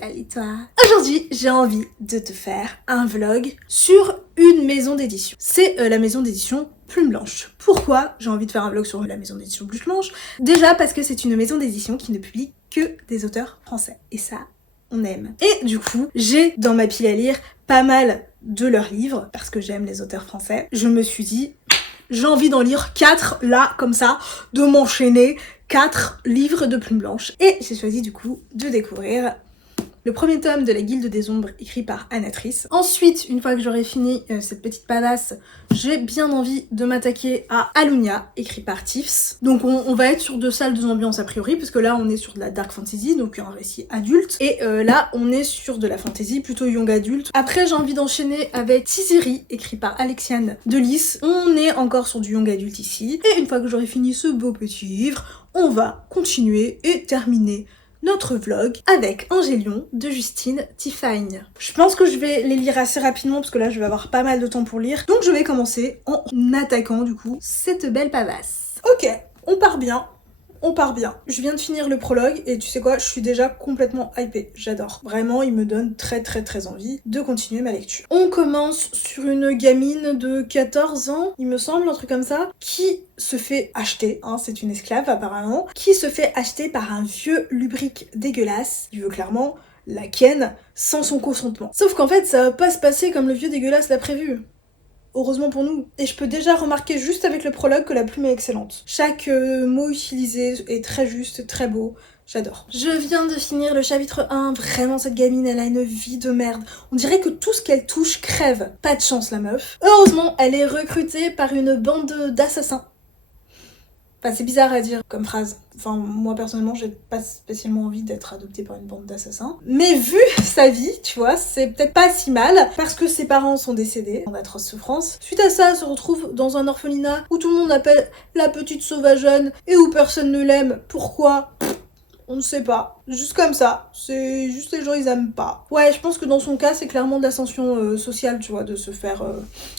Salut toi. Aujourd'hui, j'ai envie de te faire un vlog sur une maison d'édition. C'est la maison d'édition Plume Blanche. Pourquoi j'ai envie de faire un vlog sur la maison d'édition Plume Blanche? Déjà parce que c'est une maison d'édition qui ne publie que des auteurs français. Et ça, on aime. Et du coup, j'ai dans ma pile à lire pas mal de leurs livres, parce que j'aime les auteurs français. Je me suis dit, j'ai envie d'en lire 4 là, comme ça, de m'enchaîner 4 livres de Plume Blanche. Et j'ai choisi du coup de découvrir le premier tome de La Guilde des Ombres, écrit par Anatrice. Ensuite, une fois que j'aurai fini cette petite padasse, j'ai bien envie de m'attaquer à Alunia, écrit par Tiffs. Donc on va être sur 2 salles, 2 ambiances a priori, parce que là on est sur de la dark fantasy, donc un récit adulte. Et là on est sur de la fantasy plutôt young adulte. Après j'ai envie d'enchaîner avec Tiziri, écrit par Alexiane Delis. On est encore sur du young adulte ici. Et une fois que j'aurai fini ce beau petit livre, on va continuer et terminer notre vlog avec Angélion de Justine Tiffany. Je pense que je vais les lire assez rapidement parce que là je vais avoir pas mal de temps pour lire. Donc je vais commencer en attaquant du coup cette belle pavasse. Ok, on part bien. On part bien. Je viens de finir le prologue et tu sais quoi, je suis déjà complètement hypée. J'adore. Vraiment, il me donne très envie de continuer ma lecture. On commence sur une gamine de 14 ans, il me semble, un truc comme ça, qui se fait acheter, hein, c'est une esclave apparemment, qui se fait acheter par un vieux lubrique dégueulasse. Il veut clairement la ken sans son consentement. Sauf qu'en fait, ça va pas se passer comme le vieux dégueulasse l'a prévu. Heureusement pour nous. Et je peux déjà remarquer juste avec le prologue que la plume est excellente. Chaque mot utilisé est très juste, très beau. J'adore. Je viens de finir le chapitre 1. Vraiment, cette gamine, elle a une vie de merde. On dirait que tout ce qu'elle touche crève. Pas de chance, la meuf. Heureusement, elle est recrutée par une bande d'assassins. Enfin, c'est bizarre à dire comme phrase. Enfin, moi personnellement, j'ai pas spécialement envie d'être adoptée par une bande d'assassins. Mais vu sa vie, tu vois, c'est peut-être pas si mal, parce que ses parents sont décédés en atroce souffrance. Suite à ça, elle se retrouve dans un orphelinat où tout le monde l'appelle la petite sauvageonne et où personne ne l'aime. Pourquoi ? On ne sait pas. Juste comme ça. C'est juste les gens, ils aiment pas. Ouais, je pense que dans son cas, c'est clairement de l'ascension sociale, tu vois, de se faire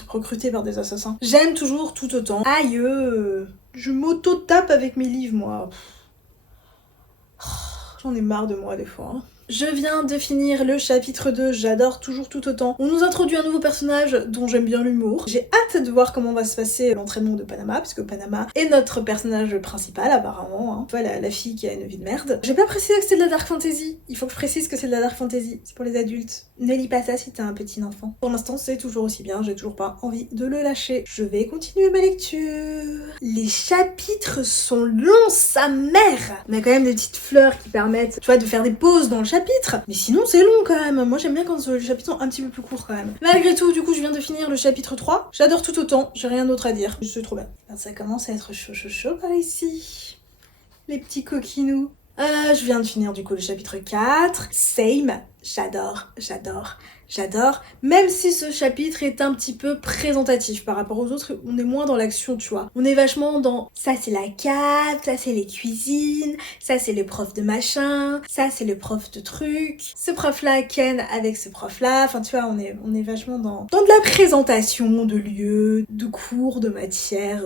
recruter par des assassins. J'aime toujours tout autant. Aïe, je m'auto-tape avec mes livres, moi. J'en ai marre de moi, des fois. Hein. Je viens de finir le chapitre 2, j'adore toujours tout autant. On nous introduit un nouveau personnage dont j'aime bien l'humour. J'ai hâte de voir comment va se passer l'entraînement de Panama, puisque Panama est notre personnage principal apparemment. Hein. Tu vois, la fille qui a une vie de merde. J'ai pas précisé que c'était de la dark fantasy. Il faut que je précise que c'est de la dark fantasy. C'est pour les adultes. Ne lis pas ça si t'as un petit enfant. Pour l'instant, c'est toujours aussi bien, j'ai toujours pas envie de le lâcher. Je vais continuer ma lecture. Les chapitres sont longs, sa mère. On a quand même des petites fleurs qui permettent, tu vois, de faire des pauses dans le chapitre. Mais sinon, c'est long quand même. Moi, j'aime bien quand les chapitres sont un petit peu plus courts quand même. Malgré tout, du coup, je viens de finir le chapitre 3. J'adore tout autant. J'ai rien d'autre à dire. C'est trop bien. Ça commence à être chaud par ici. Les petits coquinous. Je viens de finir du coup le chapitre 4. Same. J'adore. Même si ce chapitre est un petit peu présentatif par rapport aux autres, on est moins dans l'action, tu vois. On est vachement dans ça c'est la cave, ça c'est les cuisines, ça c'est le prof de machin, ça c'est le prof de truc. Ce prof-là ken avec ce prof-là. Enfin, tu vois, on est vachement dans de la présentation de lieux, de cours, de matières,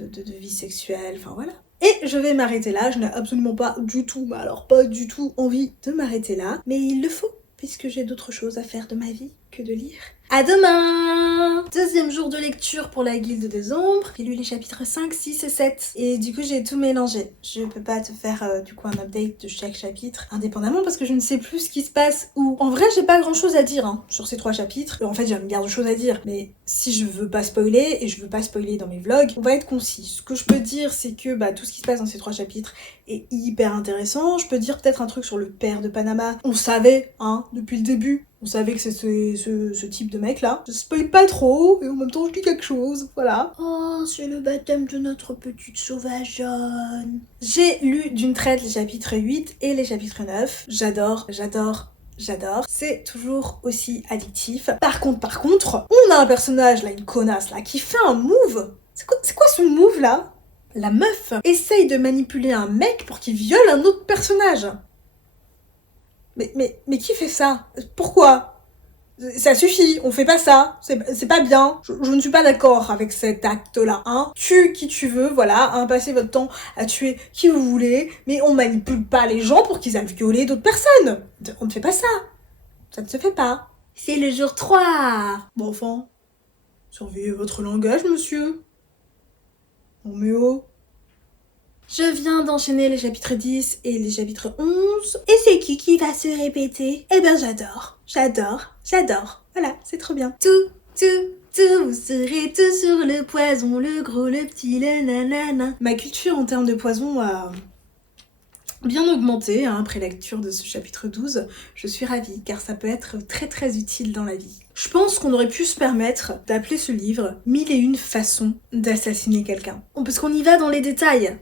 de vie sexuelle, enfin voilà. Et je vais m'arrêter là, je n'ai absolument pas du tout, mais alors pas du tout envie de m'arrêter là, mais il le faut, puisque j'ai d'autres choses à faire de ma vie que de lire. À demain! Deuxième jour de lecture pour la Guilde des Ombres. J'ai lu les chapitres 5, 6 et 7. Et du coup, j'ai tout mélangé. Je peux pas te faire du coup un update de chaque chapitre indépendamment parce que je ne sais plus ce qui se passe où. En vrai, j'ai pas grand chose à dire hein, sur ces 3 chapitres. En fait, j'ai un milliard de choses à dire. Mais si je veux pas spoiler, et je veux pas spoiler dans mes vlogs, on va être concis. Ce que je peux dire, c'est que tout ce qui se passe dans ces 3 chapitres est hyper intéressant. Je peux dire peut-être un truc sur le père de Panama. On savait, hein, depuis le début. On savait que c'est ce type de mec là. Je spoil pas trop, et en même temps je dis quelque chose, voilà. Oh, c'est le baptême de notre petite sauvageonne. J'ai lu d'une traite les chapitres 8 et les chapitres 9. J'adore. C'est toujours aussi addictif. Par contre, on a un personnage là, une connasse là, qui fait un move. C'est quoi ce move là? La meuf essaye de manipuler un mec pour qu'il viole un autre personnage. Mais qui fait ça? Pourquoi? Ça suffit, on fait pas ça, c'est pas bien. Je ne suis pas d'accord avec cet acte-là, hein. Tue qui tu veux, voilà, hein, passez votre temps à tuer qui vous voulez, mais on manipule pas les gens pour qu'ils aillent violer d'autres personnes. On ne fait pas ça. Ça ne se fait pas. C'est le jour 3. Bon enfant, surveillez votre langage, monsieur. Non mais oh. Je viens d'enchaîner les chapitres 10 et les chapitres 11. Et c'est qui va se répéter? Eh ben j'adore. Voilà, c'est trop bien. Tout, vous serez tous sur le poison, le gros, le petit, le nanana. Ma culture en termes de poison a bien augmenté après la lecture de ce chapitre 12. Je suis ravie car ça peut être très très utile dans la vie. Je pense qu'on aurait pu se permettre d'appeler ce livre 1001 façons d'assassiner quelqu'un. Parce qu'on y va dans les détails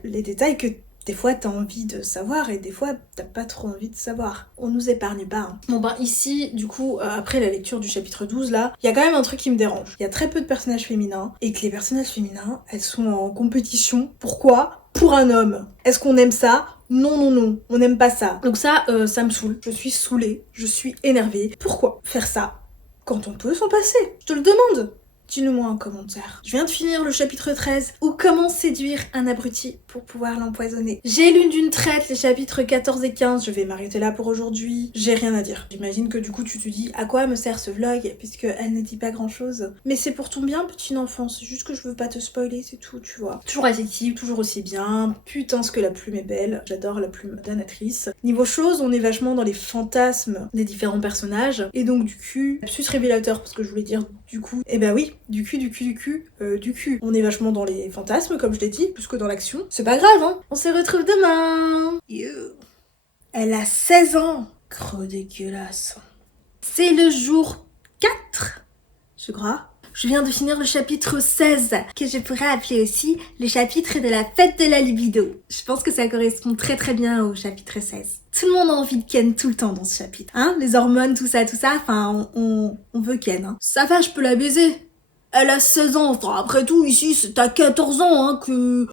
que des fois t'as envie de savoir et des fois t'as pas trop envie de savoir. On nous épargne pas. Hein. Bon ben ici, du coup, après la lecture du chapitre 12 là, il y a quand même un truc qui me dérange. Il y a très peu de personnages féminins et que les personnages féminins, elles sont en compétition. Pourquoi? Pour un homme. Est-ce qu'on aime ça? Non, on n'aime pas ça. Donc ça me saoule. Je suis saoulée, je suis énervée. Pourquoi faire ça quand on peut s'en passer? Je te le demande. Dis-le-moi en commentaire. Je viens de finir le chapitre 13, ou comment séduire un abruti pour pouvoir l'empoisonner. J'ai lu d'une traite les chapitres 14 et 15, je vais m'arrêter là pour aujourd'hui. J'ai rien à dire. J'imagine que du coup tu te dis à quoi me sert ce vlog, puisque elle ne dit pas grand chose. Mais c'est pour ton bien, petit enfant, c'est juste que je veux pas te spoiler, c'est tout, tu vois. Toujours affective, toujours aussi bien. Putain, ce que la plume est belle. J'adore la plume d'Anatrice. Niveau choses, on est vachement dans les fantasmes des différents personnages. Et donc du cul, plus révélateur, parce que je voulais dire du coup, eh ben oui, du cul. On est vachement dans les fantasmes, comme je l'ai dit, plus que dans l'action. C'est pas grave, hein. On se retrouve demain. Elle a 16 ans. Gros dégueulasse. C'est le jour 4, je crois. Je viens de finir le chapitre 16, que je pourrais appeler aussi le chapitre de la fête de la libido. Je pense que ça correspond très très bien au chapitre 16. Tout le monde a envie de Ken tout le temps dans ce chapitre. Hein, les hormones, tout ça, enfin, on veut Ken. Hein. Ça va, je peux la baiser. Elle a 16 ans, enfin après tout ici c'est à 14 ans hein,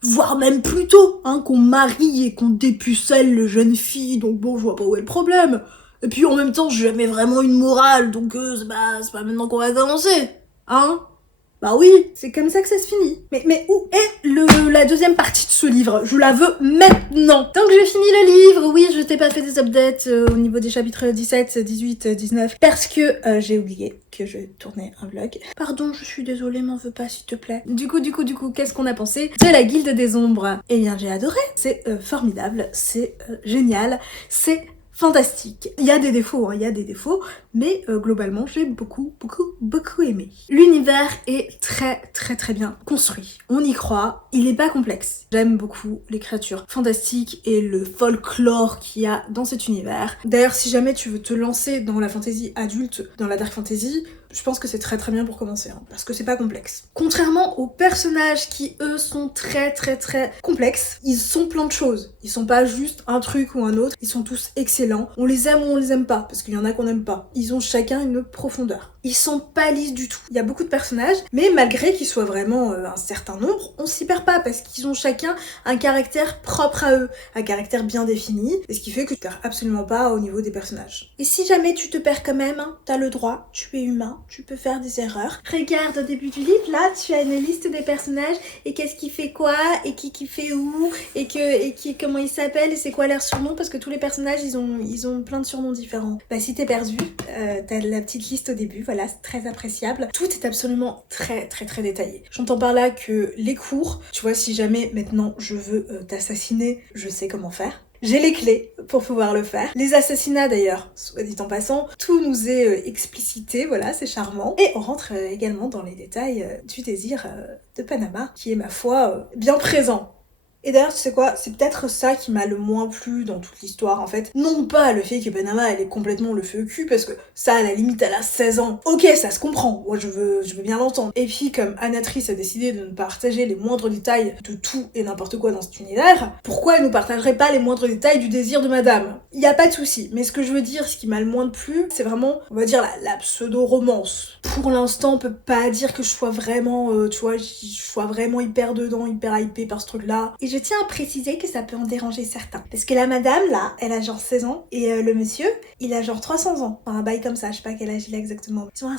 voire même plus tôt, hein, qu'on marie et qu'on dépucelle les jeunes filles, donc bon je vois pas où est le problème. Et puis en même temps j'ai jamais vraiment une morale, donc c'est pas maintenant qu'on va commencer, hein. Bah oui, c'est comme ça que ça se finit. Mais où est la deuxième partie de ce livre? Je la veux maintenant. Tant que j'ai fini le livre, oui, je t'ai pas fait des updates au niveau des chapitres 17, 18, 19, parce que j'ai oublié que je tournais un vlog. Pardon, je suis désolée, m'en veux pas s'il te plaît. Du coup, qu'est-ce qu'on a pensé de la Guilde des Ombres? Eh bien, j'ai adoré. C'est formidable, c'est génial, c'est fantastique. Il y a des défauts, mais globalement j'ai beaucoup aimé. L'univers est très bien construit. On y croit, il est pas complexe. J'aime beaucoup les créatures fantastiques et le folklore qu'il y a dans cet univers. D'ailleurs, si jamais tu veux te lancer dans la fantasy adulte, dans la dark fantasy, je pense que c'est très bien pour commencer, hein, parce que c'est pas complexe. Contrairement aux personnages qui, eux, sont très complexes, ils sont plein de choses. Ils sont pas juste un truc ou un autre, ils sont tous excellents. On les aime ou on les aime pas, parce qu'il y en a qu'on aime pas. Ils ont chacun une profondeur. Ils sont pas lisses du tout. Il y a beaucoup de personnages, mais malgré qu'ils soient vraiment un certain nombre, on s'y perd pas, parce qu'ils ont chacun un caractère propre à eux, un caractère bien défini, et ce qui fait que tu perds absolument pas au niveau des personnages. Et si jamais tu te perds quand même, hein, t'as le droit, tu es humain, tu peux faire des erreurs. Regarde au début du livre, là, tu as une liste des personnages et qu'est-ce qui fait quoi et qui fait où et comment ils s'appellent et c'est quoi leur surnom parce que tous les personnages ils ont plein de surnoms différents. Bah si t'es perdu, t'as la petite liste au début, voilà, c'est très appréciable. Tout est absolument très détaillé. J'entends par là que les cours, tu vois, si jamais maintenant je veux t'assassiner, je sais comment faire. J'ai les clés pour pouvoir le faire. Les assassinats d'ailleurs, soit dit en passant, tout nous est explicité, voilà, c'est charmant. Et on rentre également dans les détails du désir de Panama, qui est ma foi bien présent. Et d'ailleurs, tu sais quoi, c'est peut-être ça qui m'a le moins plu dans toute l'histoire, en fait. Non pas le fait que Panama, elle est complètement le feu au cul, parce que ça, à la limite, elle a 16 ans. Ok, ça se comprend, moi je veux bien l'entendre. Et puis, comme Anatrice a décidé de ne partager les moindres détails de tout et n'importe quoi dans cet univers, pourquoi elle nous partagerait pas les moindres détails du désir de madame? Y a pas de souci, mais ce que je veux dire, ce qui m'a le moins plu, c'est vraiment, on va dire, la pseudo-romance. Pour l'instant, on peut pas dire que je sois vraiment, tu vois, je sois vraiment hyper dedans, hyper hypée par ce truc-là. Et je je tiens à préciser que ça peut en déranger certains. Parce que la madame, là, elle a genre 16 ans, et le monsieur, il a genre 300 ans. Enfin, un bail comme ça, je sais pas quel âge il a exactement. Ils ont un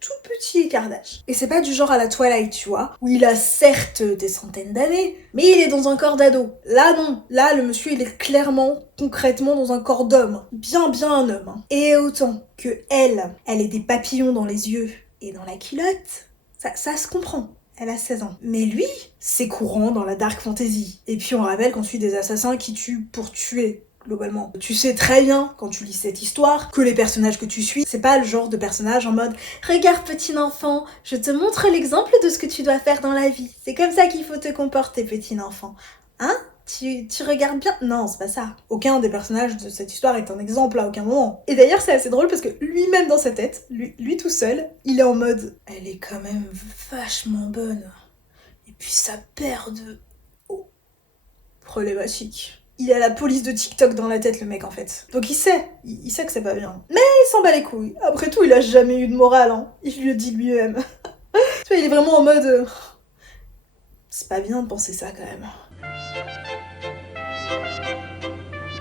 tout petit écart d'âge. Et c'est pas du genre à la Twilight, tu vois, où il a certes des centaines d'années, mais il est dans un corps d'ado. Là, non. Là, le monsieur, il est clairement, concrètement, dans un corps d'homme. Bien un homme. Hein. Et autant que elle ait des papillons dans les yeux et dans la culotte, ça se comprend. Elle a 16 ans. Mais lui, c'est courant dans la dark fantasy. Et puis on rappelle qu'on suit des assassins qui tuent pour tuer. Globalement. Tu sais très bien, quand tu lis cette histoire, que les personnages que tu suis, c'est pas le genre de personnage en mode « Regarde petit enfant, je te montre l'exemple de ce que tu dois faire dans la vie. C'est comme ça qu'il faut te comporter, petit enfant. Hein ? Tu regardes bien ? Non, c'est pas ça. Aucun des personnages de cette histoire est un exemple à aucun moment. Et d'ailleurs, c'est assez drôle parce que lui-même dans sa tête, lui tout seul, il est en mode « Elle est quand même vachement bonne. Et puis sa paire de... Oh, problématique. » Il a la police de TikTok dans la tête, le mec, en fait. Donc il sait que c'est pas bien. Mais il s'en bat les couilles. Après tout, il a jamais eu de morale, hein. Il le dit lui-même. Tu vois, il est vraiment en mode... C'est pas bien de penser ça, quand même.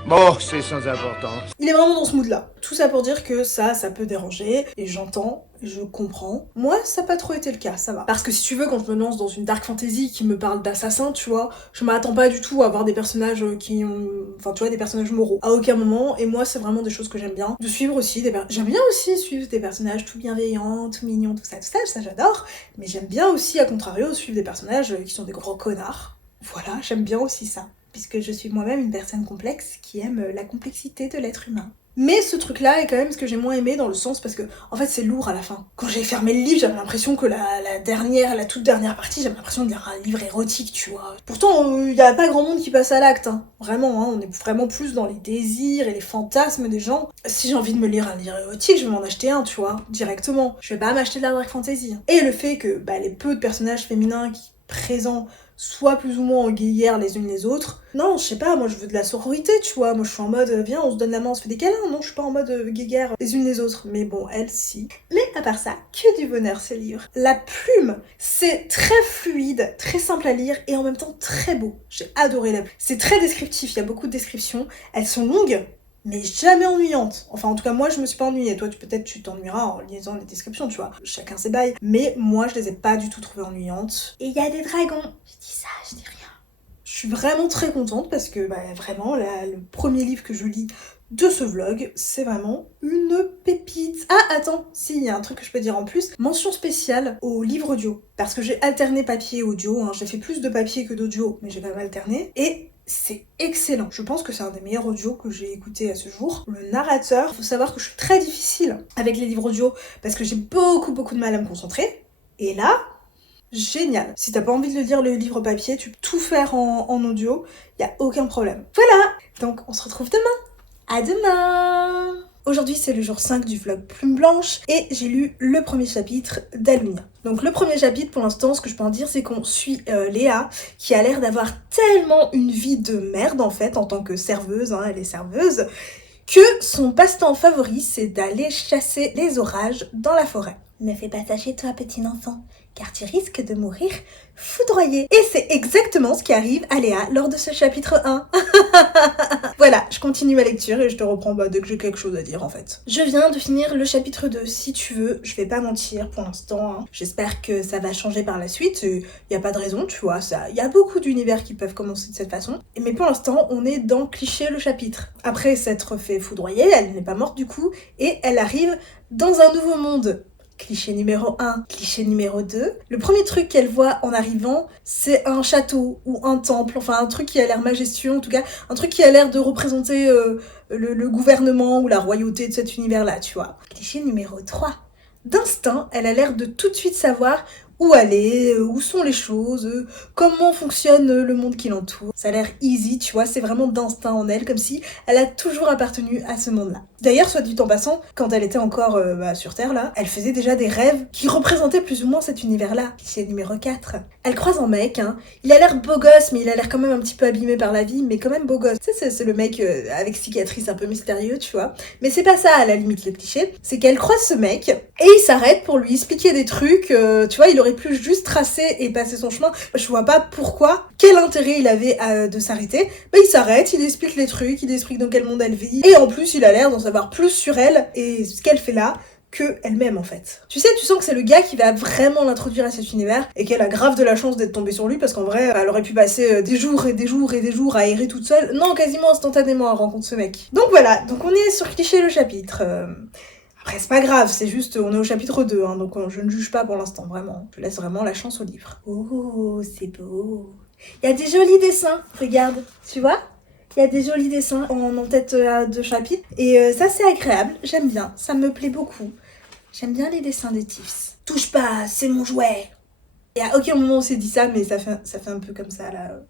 Bon, c'est sans importance. Il est vraiment dans ce mood-là. Tout ça pour dire que ça peut déranger, et j'entends, je comprends. Moi, ça n'a pas trop été le cas, ça va. Parce que si tu veux, quand je me lance dans une dark fantasy qui me parle d'assassins, tu vois, je m'attends pas du tout à avoir des personnages qui ont... Enfin, tu vois, des personnages moraux. À aucun moment, et moi, c'est vraiment des choses que j'aime bien. De suivre aussi J'aime bien aussi suivre des personnages tout bienveillants, tout mignons, tout ça j'adore. Mais j'aime bien aussi, à contrario, suivre des personnages qui sont des gros connards. Voilà, j'aime bien aussi ça. Puisque je suis moi-même une personne complexe qui aime la complexité de l'être humain. Mais ce truc-là est quand même ce que j'ai moins aimé dans le sens parce que, en fait, c'est lourd à la fin. Quand j'ai fermé le livre, j'avais l'impression que la toute dernière partie, j'avais l'impression de lire un livre érotique, tu vois. Pourtant, il y a pas grand monde qui passe à l'acte, hein. Vraiment, hein, on est vraiment plus dans les désirs et les fantasmes des gens. Si j'ai envie de me lire un livre érotique, je vais m'en acheter un, tu vois, directement. Je vais pas m'acheter de la dark fantasy. Et le fait que, les peu de personnages féminins présents soit plus ou moins en guéguerre les unes les autres. Non, je sais pas, moi je veux de la sororité, tu vois. Moi je suis en mode, viens, on se donne la main, on se fait des câlins. Non, je suis pas en mode guéguerre les unes les autres. Mais bon, elle, si. Mais à part ça, que du bonheur ce livre. La plume, c'est très fluide, très simple à lire et en même temps très beau. J'ai adoré la plume. C'est très descriptif, il y a beaucoup de descriptions. Elles sont longues, mais jamais ennuyante. Enfin, en tout cas, moi, je me suis pas ennuyée. Toi, peut-être tu t'ennuieras en lisant les descriptions, tu vois. Chacun ses bails. Mais moi, je les ai pas du tout trouvées ennuyantes. Et il y a des dragons. Je dis ça, je dis rien. Je suis vraiment très contente parce que, vraiment, le premier livre que je lis de ce vlog, c'est vraiment une pépite. Ah, attends, si, il y a un truc que je peux dire en plus. Mention spéciale au livre audio. Parce que j'ai alterné papier et audio, hein. J'ai fait plus de papier que d'audio, mais j'ai quand même alterné. Et c'est excellent. Je pense que c'est un des meilleurs audios que j'ai écouté à ce jour. Le narrateur, faut savoir que je suis très difficile avec les livres audio parce que j'ai beaucoup de mal à me concentrer. Et là, génial. Si t'as pas envie de lire le livre papier, tu peux tout faire en audio, y a aucun problème. Voilà. Donc on se retrouve demain. À demain. Aujourd'hui, c'est le jour 5 du vlog Plume Blanche et j'ai lu le premier chapitre d'Alunia. Donc le premier chapitre, pour l'instant, ce que je peux en dire, c'est qu'on suit Léa, qui a l'air d'avoir tellement une vie de merde, en fait, en tant que serveuse, hein, elle est serveuse, que son passe-temps favori, c'est d'aller chasser les orages dans la forêt. Ne fais pas ça chez toi, petit enfant, car tu risques de mourir foudroyé. Et c'est exactement ce qui arrive à Léa lors de ce chapitre 1. Voilà, je continue ma lecture et je te reprends dès que j'ai quelque chose à dire en fait. Je viens de finir le chapitre 2, si tu veux, je vais pas mentir pour l'instant. Hein. J'espère que ça va changer par la suite, y a pas de raison, tu vois, il y a beaucoup d'univers qui peuvent commencer de cette façon. Mais pour l'instant, on est dans cliché le chapitre. Après s'être fait foudroyer, elle n'est pas morte du coup, et elle arrive dans un nouveau monde. Cliché numéro 1, cliché numéro 2. Le premier truc qu'elle voit en arrivant, c'est un château ou un temple, enfin un truc qui a l'air majestueux en tout cas, un truc qui a l'air de représenter le gouvernement ou la royauté de cet univers-là, tu vois. Cliché numéro 3. D'instinct, elle a l'air de tout de suite savoir où aller, où sont les choses, comment fonctionne le monde qui l'entoure. Ça a l'air easy, tu vois, c'est vraiment d'instinct en elle, comme si elle a toujours appartenu à ce monde-là. D'ailleurs, soit dit en passant, quand elle était encore sur Terre, là, elle faisait déjà des rêves qui représentaient plus ou moins cet univers-là. Cliché numéro 4. Elle croise un mec, hein. Il a l'air beau gosse, mais il a l'air quand même un petit peu abîmé par la vie, mais quand même beau gosse. Tu sais, c'est le mec avec cicatrice un peu mystérieux, tu vois. Mais c'est pas ça, à la limite, le cliché. C'est qu'elle croise ce mec, et il s'arrête pour lui expliquer des trucs, tu vois, il aurait aurait pu juste tracer et passer son chemin. Je vois pas pourquoi, quel intérêt il avait de s'arrêter. Bah il s'arrête, il explique les trucs, il explique dans quel monde elle vit, et en plus il a l'air d'en savoir plus sur elle et ce qu'elle fait là que elle-même en fait. Tu sais, tu sens que c'est le gars qui va vraiment l'introduire à cet univers et qu'elle a grave de la chance d'être tombée sur lui parce qu'en vrai, elle aurait pu passer des jours et des jours et des jours à errer toute seule. Non, quasiment instantanément à rencontrer ce mec. Donc voilà, donc on est sur cliché le chapitre. Après, c'est pas grave, c'est juste, on est au chapitre 2, hein, donc je ne juge pas pour l'instant, vraiment. Je laisse vraiment la chance au livre. Oh, c'est beau. Il y a des jolis dessins, regarde, tu vois ? Il y a des jolis dessins en tête de chapitre. Et ça, c'est agréable. J'aime bien. Ça me plaît beaucoup. J'aime bien les dessins de Tiffs. Touche pas, c'est mon jouet. Et à aucun moment on s'est dit ça, mais ça fait un peu comme ça, là,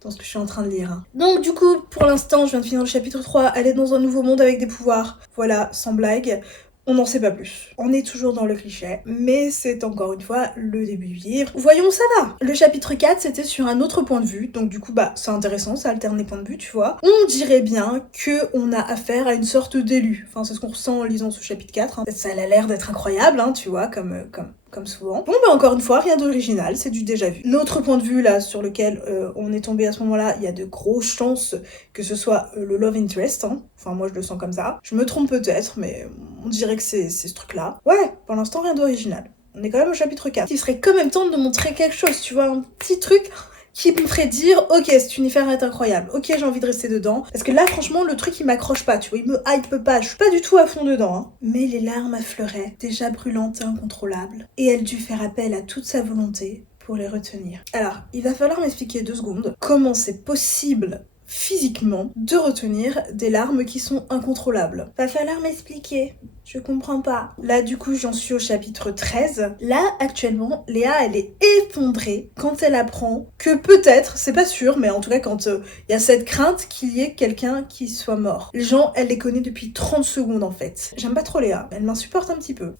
dans ce que je suis en train de lire. Hein. Donc, du coup, pour l'instant, je viens de finir le chapitre 3. Elle est dans un nouveau monde avec des pouvoirs. Voilà, sans blague. On n'en sait pas plus. On est toujours dans le cliché, mais c'est encore une fois le début du livre. Voyons, ça va. Le chapitre 4, c'était sur un autre point de vue, donc du coup, c'est intéressant, ça alterne les points de vue, tu vois. On dirait bien qu'on a affaire à une sorte d'élu. Enfin, c'est ce qu'on ressent en lisant ce chapitre 4. Hein. Ça a l'air d'être incroyable, hein, tu vois, comme souvent. Bon, encore une fois, rien d'original, c'est du déjà vu. L'autre point de vue, là, sur lequel on est tombé à ce moment-là, il y a de grosses chances que ce soit le love interest, hein. Enfin, moi, je le sens comme ça. Je me trompe peut-être, mais on dirait que c'est ce truc-là. Ouais, pour l'instant, rien d'original. On est quand même au chapitre 4. Il serait quand même temps de montrer quelque chose, tu vois, un petit truc qui me ferait dire, ok, cet univers est incroyable, ok, j'ai envie de rester dedans. Parce que là, franchement, le truc, il m'accroche pas, tu vois, il me hype pas, je suis pas du tout à fond dedans. Hein. Mais les larmes affleuraient, déjà brûlantes et incontrôlables, et elle dut faire appel à toute sa volonté pour les retenir. Alors, il va falloir m'expliquer 2 secondes comment c'est possible physiquement de retenir des larmes qui sont incontrôlables. Va falloir m'expliquer. Je comprends pas. Là, du coup, j'en suis au chapitre 13. Là, actuellement, Léa, elle est effondrée quand elle apprend que peut-être, c'est pas sûr, mais en tout cas, quand il y a cette crainte qu'il y ait quelqu'un qui soit mort. Les gens, elle les connaît depuis 30 secondes, en fait. J'aime pas trop Léa. Elle m'insupporte un petit peu.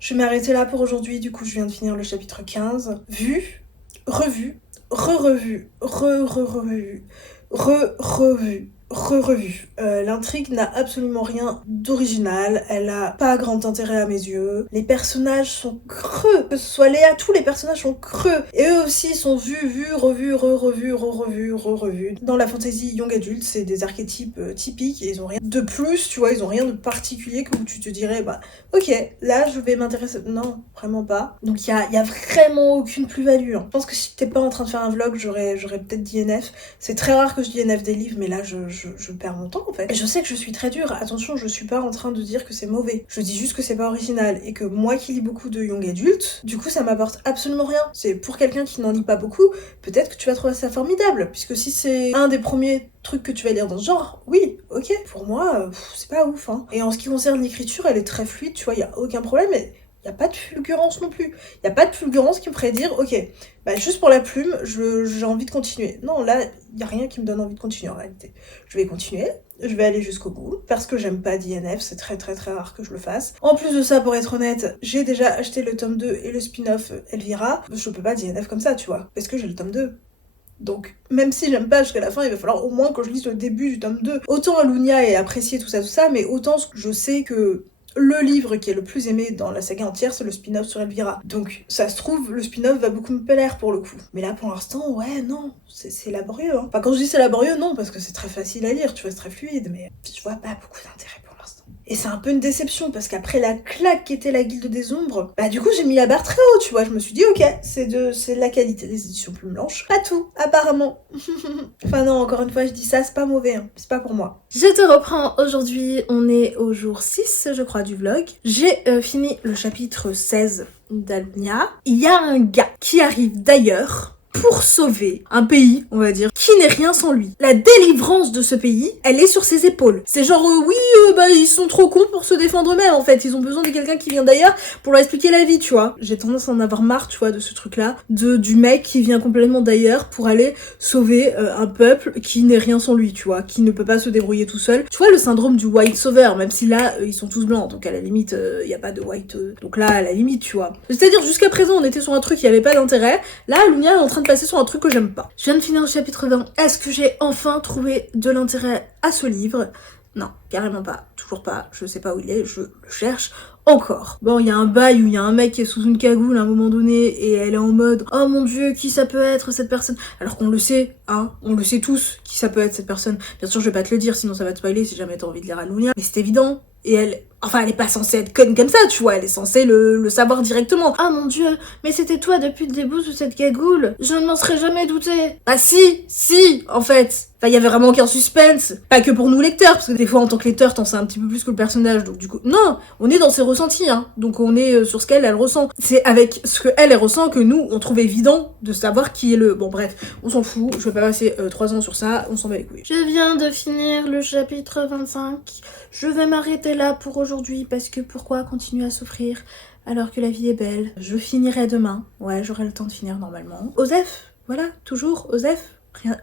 Je vais m'arrêter là pour aujourd'hui. Du coup, je viens de finir le chapitre 15. Vu, revu, re-revu, re-re-revu, re-revu. Re-revue. L'intrigue n'a absolument rien d'original, elle a pas grand intérêt à mes yeux. Les personnages sont creux, que ce soit Léa, tous les personnages sont creux. Et eux aussi sont vus, revus, re-revus, re-revus, re-revus. Dans la fantasy young adulte, c'est des archétypes typiques et ils ont rien de plus, tu vois, ils ont rien de particulier que où tu te dirais, ok, là je vais m'intéresser. Non, vraiment pas. Donc y a vraiment aucune plus-value. Hein. Je pense que si t'es pas en train de faire un vlog, j'aurais peut-être dit NF. C'est très rare que je dis NF des livres, mais là je perds mon temps en fait. Et je sais que je suis très dure, attention, je suis pas en train de dire que c'est mauvais. Je dis juste que c'est pas original et que moi qui lis beaucoup de young adultes, du coup ça m'apporte absolument rien. C'est pour quelqu'un qui n'en lit pas beaucoup, peut-être que tu vas trouver ça formidable, puisque si c'est un des premiers trucs que tu vas lire dans ce genre, oui, ok. Pour moi, c'est pas ouf. Hein. Et en ce qui concerne l'écriture, elle est très fluide, tu vois, y a aucun problème. Y a pas de fulgurance non plus. Y a pas de fulgurance qui me ferait dire, ok, juste pour la plume, j'ai envie de continuer. Non, là, y a rien qui me donne envie de continuer en réalité. Je vais continuer, je vais aller jusqu'au bout, parce que j'aime pas d'INF, c'est très très très rare que je le fasse. En plus de ça, pour être honnête, j'ai déjà acheté le tome 2 et le spin-off Elvira. Je peux pas d'INF comme ça, tu vois, parce que j'ai le tome 2. Donc, même si j'aime pas jusqu'à la fin, il va falloir au moins que je lise le début du tome 2. Autant Alunia est apprécié tout ça, mais autant je sais que le livre qui est le plus aimé dans la saga entière, c'est le spin-off sur Elvira. Donc, ça se trouve, le spin-off va beaucoup me plaire pour le coup. Mais là, pour l'instant, ouais, non, c'est laborieux. Hein. Enfin, quand je dis c'est laborieux, non, parce que c'est très facile à lire, tu vois, c'est très fluide, mais je vois pas beaucoup d'intérêt pour l'instant. Et c'est un peu une déception, parce qu'après la claque qui était la Guilde des Ombres, du coup, j'ai mis la barre très haut, tu vois. Je me suis dit, ok, c'est de la qualité des éditions Plume Blanche. Pas tout, apparemment. Enfin non, encore une fois, je dis ça, c'est pas mauvais, hein. C'est pas pour moi. Je te reprends aujourd'hui, on est au jour 6, je crois, du vlog. J'ai fini le chapitre 16 d'Alunia. Il y a un gars qui arrive d'ailleurs pour sauver un pays, on va dire, qui n'est rien sans lui. La délivrance de ce pays, elle est sur ses épaules. C'est genre, ils sont trop cons pour se défendre eux-mêmes, en fait. Ils ont besoin de quelqu'un qui vient d'ailleurs pour leur expliquer la vie, tu vois. J'ai tendance à en avoir marre, tu vois, de ce truc-là, du mec qui vient complètement d'ailleurs pour aller sauver un peuple qui n'est rien sans lui, tu vois, qui ne peut pas se débrouiller tout seul. Tu vois, le syndrome du white sauveur, même si là, ils sont tous blancs, donc à la limite, il y a pas de white... donc là, à la limite, tu vois. C'est-à-dire, jusqu'à présent, on était sur un truc qui avait pas d'intérêt. Là, Alunia est en train de passer sur un truc que j'aime pas. Je viens de finir le chapitre 20. Est-ce que j'ai enfin trouvé de l'intérêt à ce livre ? Non, carrément pas, toujours pas, je sais pas où il est, je le cherche encore. Bon, il y a un bail où il y a un mec qui est sous une cagoule à un moment donné et elle est en mode « Oh mon dieu, qui ça peut être cette personne ?» Alors qu'on le sait, hein, on le sait tous qui ça peut être cette personne. Bien sûr, je vais pas te le dire, sinon ça va te spoiler si jamais t'as envie de lire Alunia, mais c'est évident. Et elle, enfin elle est pas censée être conne comme ça, tu vois, elle est censée le savoir directement. Ah mon dieu, mais c'était toi depuis le début sous cette cagoule, je ne m'en serais jamais douté. Bah si, en fait. Enfin, il y avait vraiment aucun suspense. Pas que pour nous lecteurs, parce que des fois en tant que lecteur, t'en sais un petit peu plus que le personnage, donc du coup, non, on est dans ses ressentis, hein. Donc on est sur ce qu'elle ressent. C'est avec ce que elle ressent que nous, on trouve évident de savoir qui est le... Bon bref, on s'en fout, je vais pas passer 3 ans sur ça, on s'en bat les couilles. Je viens de finir le chapitre 25. Je vais m'arrêter là pour aujourd'hui, parce que pourquoi continuer à souffrir alors que la vie est belle? Je finirai demain. Ouais, j'aurai le temps de finir normalement. Osef, voilà, toujours Osef.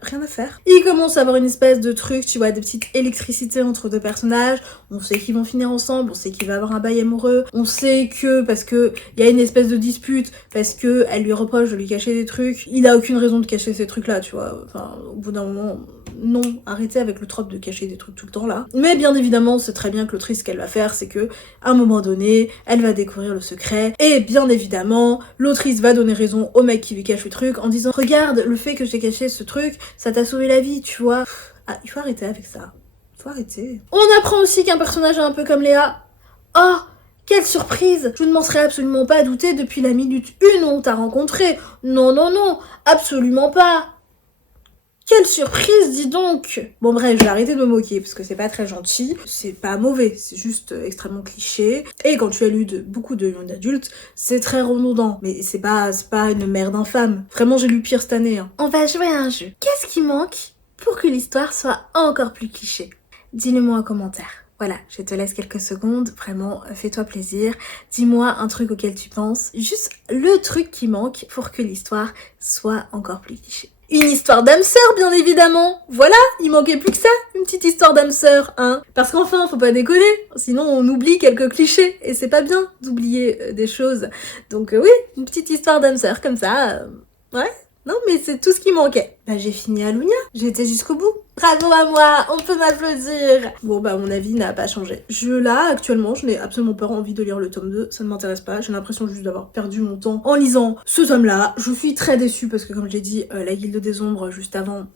Rien à faire. Il commence à avoir une espèce de truc, tu vois, des petites électricités entre deux personnages. On sait qu'ils vont finir ensemble, on sait qu'il va avoir un bail amoureux. On sait que, parce que il y a une espèce de dispute, parce que elle lui reproche de lui cacher des trucs. Il a aucune raison de cacher ces trucs-là, tu vois. Enfin, au bout d'un moment, non, arrêtez avec le trope de cacher des trucs tout le temps, là. Mais bien évidemment, c'est très bien que l'autrice, ce qu'elle va faire, c'est que, à un moment donné, elle va découvrir le secret. Et bien évidemment, l'autrice va donner raison au mec qui lui cache le truc en disant « Regarde, le fait que j'ai caché ce truc, ça t'a sauvé la vie, tu vois. » Ah, il faut arrêter avec ça. Faut arrêter. On apprend aussi qu'un personnage est un peu comme Léa. Oh, quelle surprise! Je ne m'en serais absolument pas douté depuis la minute 1 où on t'a rencontré. Non, absolument pas. Quelle surprise, dis donc! Bon bref, je vais arrêter de me moquer parce que c'est pas très gentil, c'est pas mauvais, c'est juste extrêmement cliché. Et quand tu as lu beaucoup de young adultes, c'est très redondant. Mais c'est pas une merde infâme. Vraiment, j'ai lu pire cette année. Hein. On va jouer à un jeu. Qu'est-ce qui manque pour que l'histoire soit encore plus cliché? Dis-le moi en commentaire. Voilà, je te laisse quelques secondes, vraiment, fais-toi plaisir. Dis-moi un truc auquel tu penses. Juste le truc qui manque pour que l'histoire soit encore plus cliché. Une histoire d'âme sœur, bien évidemment. Voilà, il manquait plus que ça, une petite histoire d'âme sœur, hein. Parce qu'enfin, faut pas déconner, sinon on oublie quelques clichés, et c'est pas bien d'oublier des choses. Donc oui, une petite histoire d'âme sœur, comme ça, ouais. Non, mais c'est tout ce qui manquait. Bah, j'ai fini Alunia, j'ai été jusqu'au bout. Bravo à moi, on peut m'applaudir. Bon, bah, mon avis n'a pas changé. Là, actuellement, je n'ai absolument pas envie de lire le tome 2, ça ne m'intéresse pas. J'ai l'impression juste d'avoir perdu mon temps en lisant ce tome-là. Je suis très déçue parce que, comme j'ai dit, la Guilde des Ombres, juste avant,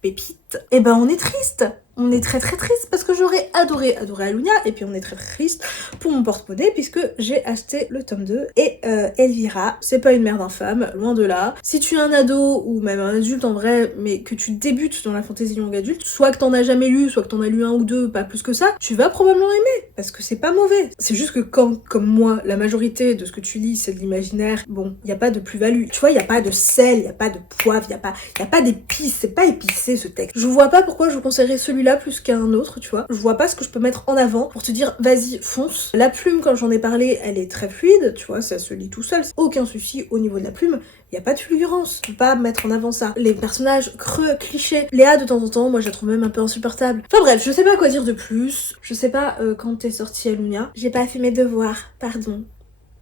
pépite. Et ben, on est triste. On est très triste parce que j'aurais adoré Alunia, et puis on est très triste pour mon porte-monnaie puisque j'ai acheté le tome 2 et Elvira, c'est pas une merde infâme, loin de là. Si tu es un ado ou même un adulte en vrai, mais que tu débutes dans la fantasy young adulte, soit que t'en as jamais lu, soit que t'en as lu un ou deux, pas plus que ça, tu vas probablement aimer parce que c'est pas mauvais. C'est juste que quand, comme moi, la majorité de ce que tu lis c'est de l'imaginaire, bon, y a pas de plus-value. Tu vois, y a pas de sel, y a pas de poivre, y a pas d'épices, c'est pas épicé ce texte. Je vois pas pourquoi je vous conseillerais celui-là plus qu'un autre, tu vois. Je vois pas ce que je peux mettre en avant pour te dire vas-y, fonce. La plume, quand j'en ai parlé, elle est très fluide, tu vois, ça se lit tout seul. Aucun souci au niveau de la plume. Y a pas de fulgurance. Je peux pas mettre en avant ça. Les personnages creux, clichés. Léa, de temps en temps, moi je la trouve même un peu insupportable. Enfin bref, je sais pas quoi dire de plus. Je sais pas quand t'es sortie Alunia. J'ai pas fait mes devoirs, pardon.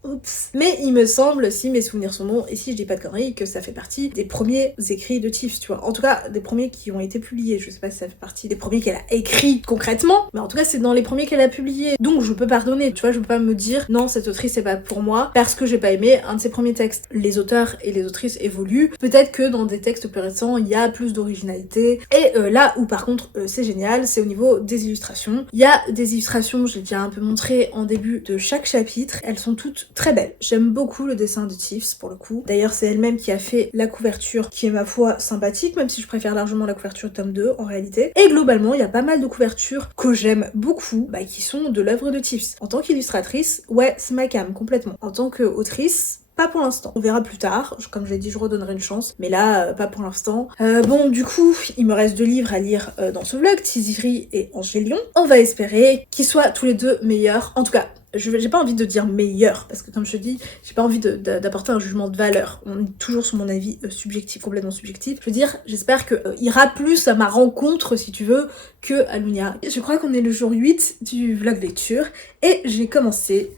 Oups. Mais il me semble, si mes souvenirs sont bons, et si je dis pas de conneries, que ça fait partie des premiers écrits de Tiff, tu vois. En tout cas, des premiers qui ont été publiés. Je sais pas si ça fait partie des premiers qu'elle a écrits concrètement, mais en tout cas, c'est dans les premiers qu'elle a publiés. Donc, je peux pardonner, tu vois, je peux pas me dire, non, cette autrice, c'est pas pour moi, parce que j'ai pas aimé un de ses premiers textes. Les auteurs et les autrices évoluent. Peut-être que dans des textes plus récents, il y a plus d'originalité. Et là où, par contre, c'est génial, c'est au niveau des illustrations. Il y a des illustrations, j'ai déjà un peu montré en début de chaque chapitre. Elles sont toutes très belle. J'aime beaucoup le dessin de Tiffs pour le coup. D'ailleurs c'est elle-même qui a fait la couverture qui est ma foi sympathique, même si je préfère largement la couverture tome 2 en réalité. Et globalement il y a pas mal de couvertures que j'aime beaucoup, qui sont de l'œuvre de Tiffs. En tant qu'illustratrice, ouais c'est ma cam complètement. En tant qu'autrice, pas pour l'instant. On verra plus tard. Comme je l'ai dit, je redonnerai une chance. Mais là, pas pour l'instant. Bon, du coup, il me reste 2 livres à lire dans ce vlog, Tiziri et Angélion. On va espérer qu'ils soient tous les deux meilleurs. En tout cas, j'ai pas envie de dire meilleur, parce que comme je te dis, j'ai pas envie d'apporter un jugement de valeur. On est toujours sur mon avis subjectif, complètement subjectif. Je veux dire, j'espère que ira plus à ma rencontre, si tu veux, que Alunia. Je crois qu'on est le jour 8 du vlog lecture, et j'ai commencé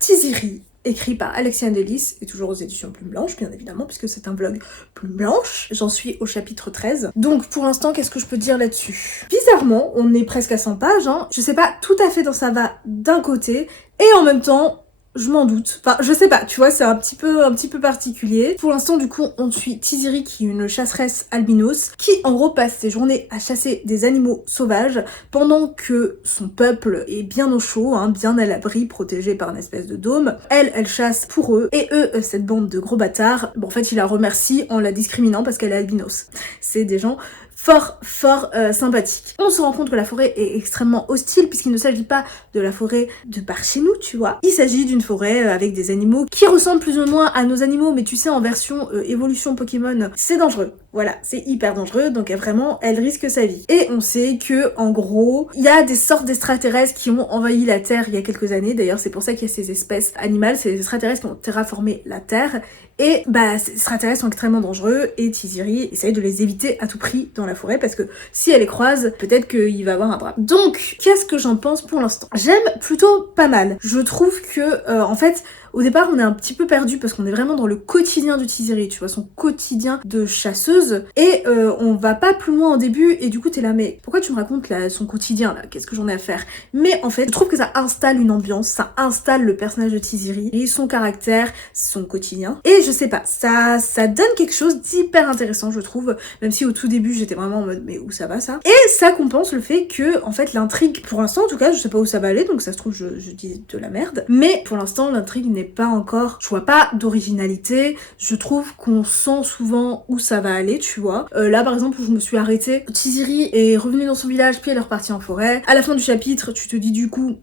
Tiziri. écrit par Alexia Delis, et toujours aux éditions Plume Blanche, bien évidemment, puisque c'est un vlog Plume Blanche. J'en suis au chapitre 13. Donc pour l'instant, qu'est-ce que je peux dire là-dessus? Bizarrement, on est presque à 100 pages, hein. Je sais pas tout à fait dans ça va d'un côté, et en même temps, je m'en doute. Enfin, je sais pas, tu vois, c'est un petit peu particulier. Pour l'instant, du coup, on suit Tiziri, qui est une chasseresse albinos, qui en gros passe ses journées à chasser des animaux sauvages, pendant que son peuple est bien au chaud, hein, bien à l'abri, protégé par une espèce de dôme. Elle chasse pour eux, et eux, cette bande de gros bâtards, bon, en fait, ils la remercient en la discriminant parce qu'elle est albinos. C'est des gens fort sympathique. On se rend compte que la forêt est extrêmement hostile puisqu'il ne s'agit pas de la forêt de par chez nous, tu vois. Il s'agit d'une forêt avec des animaux qui ressemblent plus ou moins à nos animaux, mais tu sais, en version évolution Pokémon, c'est dangereux. Voilà, c'est hyper dangereux, donc vraiment, elle risque sa vie. Et on sait que, en gros, il y a des sortes d'extraterrestres qui ont envahi la Terre il y a quelques années. D'ailleurs, c'est pour ça qu'il y a ces espèces animales, c'est les extraterrestres qui ont terraformé la Terre. Et bah, ces extraterrestres sont extrêmement dangereux et Tiziri essaye de les éviter à tout prix dans la forêt parce que si elle les croise, peut-être qu'il va avoir un drame. Donc, qu'est-ce que j'en pense pour l'instant? J'aime plutôt pas mal. Je trouve que, en fait, au départ, on est un petit peu perdu parce qu'on est vraiment dans le quotidien de Tiziri, tu vois, son quotidien de chasseuse, et on va pas plus loin au début, et du coup t'es là, mais pourquoi tu me racontes là, son quotidien là, qu'est-ce que j'en ai à faire? Mais en fait, je trouve que ça installe une ambiance, ça installe le personnage de Tiziri, et son caractère, son quotidien, et je sais pas, ça donne quelque chose d'hyper intéressant, je trouve, même si au tout début j'étais vraiment en mode, mais où ça va ça? Et ça compense le fait que, en fait, l'intrigue, pour l'instant en tout cas, je sais pas où ça va aller, donc ça se trouve je dis de la merde, mais pour l'instant l'intrigue n'est pas encore, je vois pas d'originalité, je trouve qu'on sent souvent où ça va aller, tu vois. Là par exemple où je me suis arrêtée, Tiziri est revenue dans son village puis elle est repartie en forêt. À la fin du chapitre, tu te dis du coup,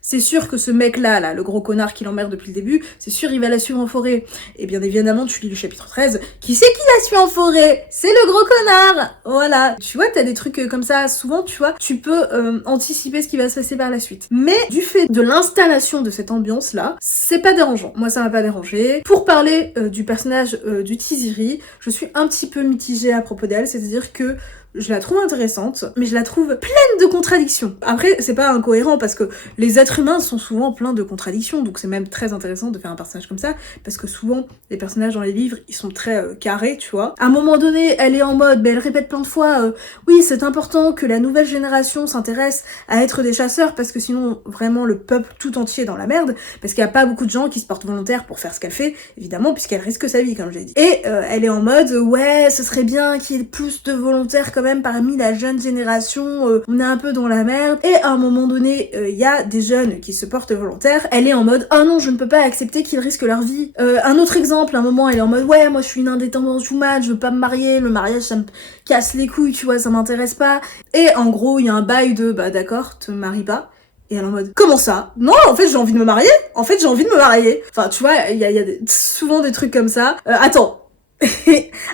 c'est sûr que ce mec-là, le gros connard qui l'emmerde depuis le début, c'est sûr il va la suivre en forêt. Et bien évidemment, tu lis le chapitre 13, qui c'est qui la suit en forêt? C'est le gros connard. Voilà. Tu vois, t'as des trucs comme ça, souvent, tu vois, tu peux anticiper ce qui va se passer par la suite. Mais du fait de l'installation de cette ambiance-là, c'est pas dérangeant. Moi, ça m'a pas dérangé. Pour parler du personnage du Tiziri, je suis un petit peu mitigée à propos d'elle, c'est-à-dire que je la trouve intéressante, mais je la trouve pleine de contradictions. Après, c'est pas incohérent parce que les êtres humains sont souvent pleins de contradictions, donc c'est même très intéressant de faire un personnage comme ça, parce que souvent, les personnages dans les livres, ils sont très carrés, tu vois. À un moment donné, elle est en mode, elle répète plein de fois, oui, c'est important que la nouvelle génération s'intéresse à être des chasseurs, parce que sinon, vraiment, le peuple tout entier est dans la merde, parce qu'il y a pas beaucoup de gens qui se portent volontaires pour faire ce qu'elle fait, évidemment, puisqu'elle risque sa vie, comme je l'ai dit. Et elle est en mode, ouais, ce serait bien qu'il y ait plus de volontaires quand même parmi la jeune génération, on est un peu dans la merde, et à un moment donné, il y a des jeunes qui se portent volontaires, elle est en mode, oh non, je ne peux pas accepter qu'ils risquent leur vie. Un autre exemple, à un moment, elle est en mode, ouais, moi je suis une indépendante woman, je veux pas me marier, le mariage ça me casse les couilles, tu vois, ça m'intéresse pas. Et en gros, il y a un bail de, bah d'accord, te marie pas. Et elle est en mode, comment ça? Non, en fait, j'ai envie de me marier. En fait, j'ai envie de me marier. Enfin, tu vois, il y a souvent des trucs comme ça. Attends.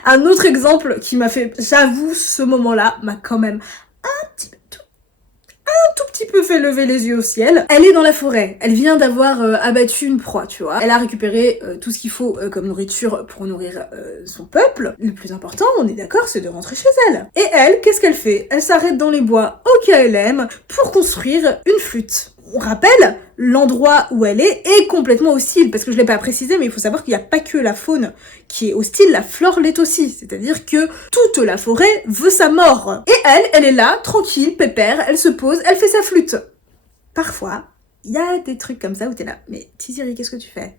Un autre exemple qui m'a fait, j'avoue, ce moment-là m'a quand même un tout petit peu fait lever les yeux au ciel. Elle est dans la forêt, elle vient d'avoir abattu une proie, tu vois. Elle a récupéré tout ce qu'il faut comme nourriture pour nourrir son peuple. Le plus important, on est d'accord, c'est de rentrer chez elle. Et elle, qu'est-ce qu'elle fait? Elle s'arrête dans les bois au KLM pour construire une flûte. On rappelle, l'endroit où elle est complètement hostile, parce que je l'ai pas précisé, mais il faut savoir qu'il n'y a pas que la faune qui est hostile, la flore l'est aussi, c'est-à-dire que toute la forêt veut sa mort. Et elle est là, tranquille, pépère, elle se pose, elle fait sa flûte. Parfois, il y a des trucs comme ça où t'es là, mais Tiziri, qu'est-ce que tu fais?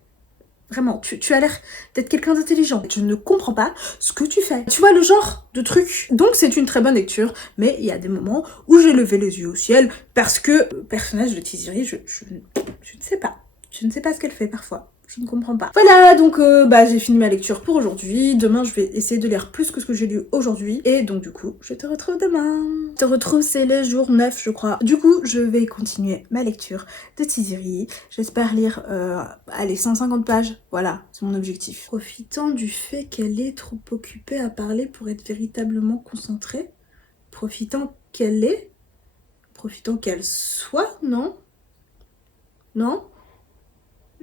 Vraiment, tu as l'air d'être quelqu'un d'intelligent. Je ne comprends pas ce que tu fais. Tu vois le genre de truc. Donc c'est une très bonne lecture, mais il y a des moments où j'ai levé les yeux au ciel parce que le personnage de Tiziri, je ne sais pas. Je ne sais pas ce qu'elle fait parfois. Je ne comprends pas. Voilà, donc j'ai fini ma lecture pour aujourd'hui. Demain, je vais essayer de lire plus que ce que j'ai lu aujourd'hui. Et donc du coup, je te retrouve demain. Je te retrouve, c'est le jour 9, je crois. Du coup, je vais continuer ma lecture de Tiziri. J'espère lire, 150 pages. Voilà, c'est mon objectif. Profitant du fait qu'elle est trop occupée à parler pour être véritablement concentrée. Profitant qu'elle soit, non? Non?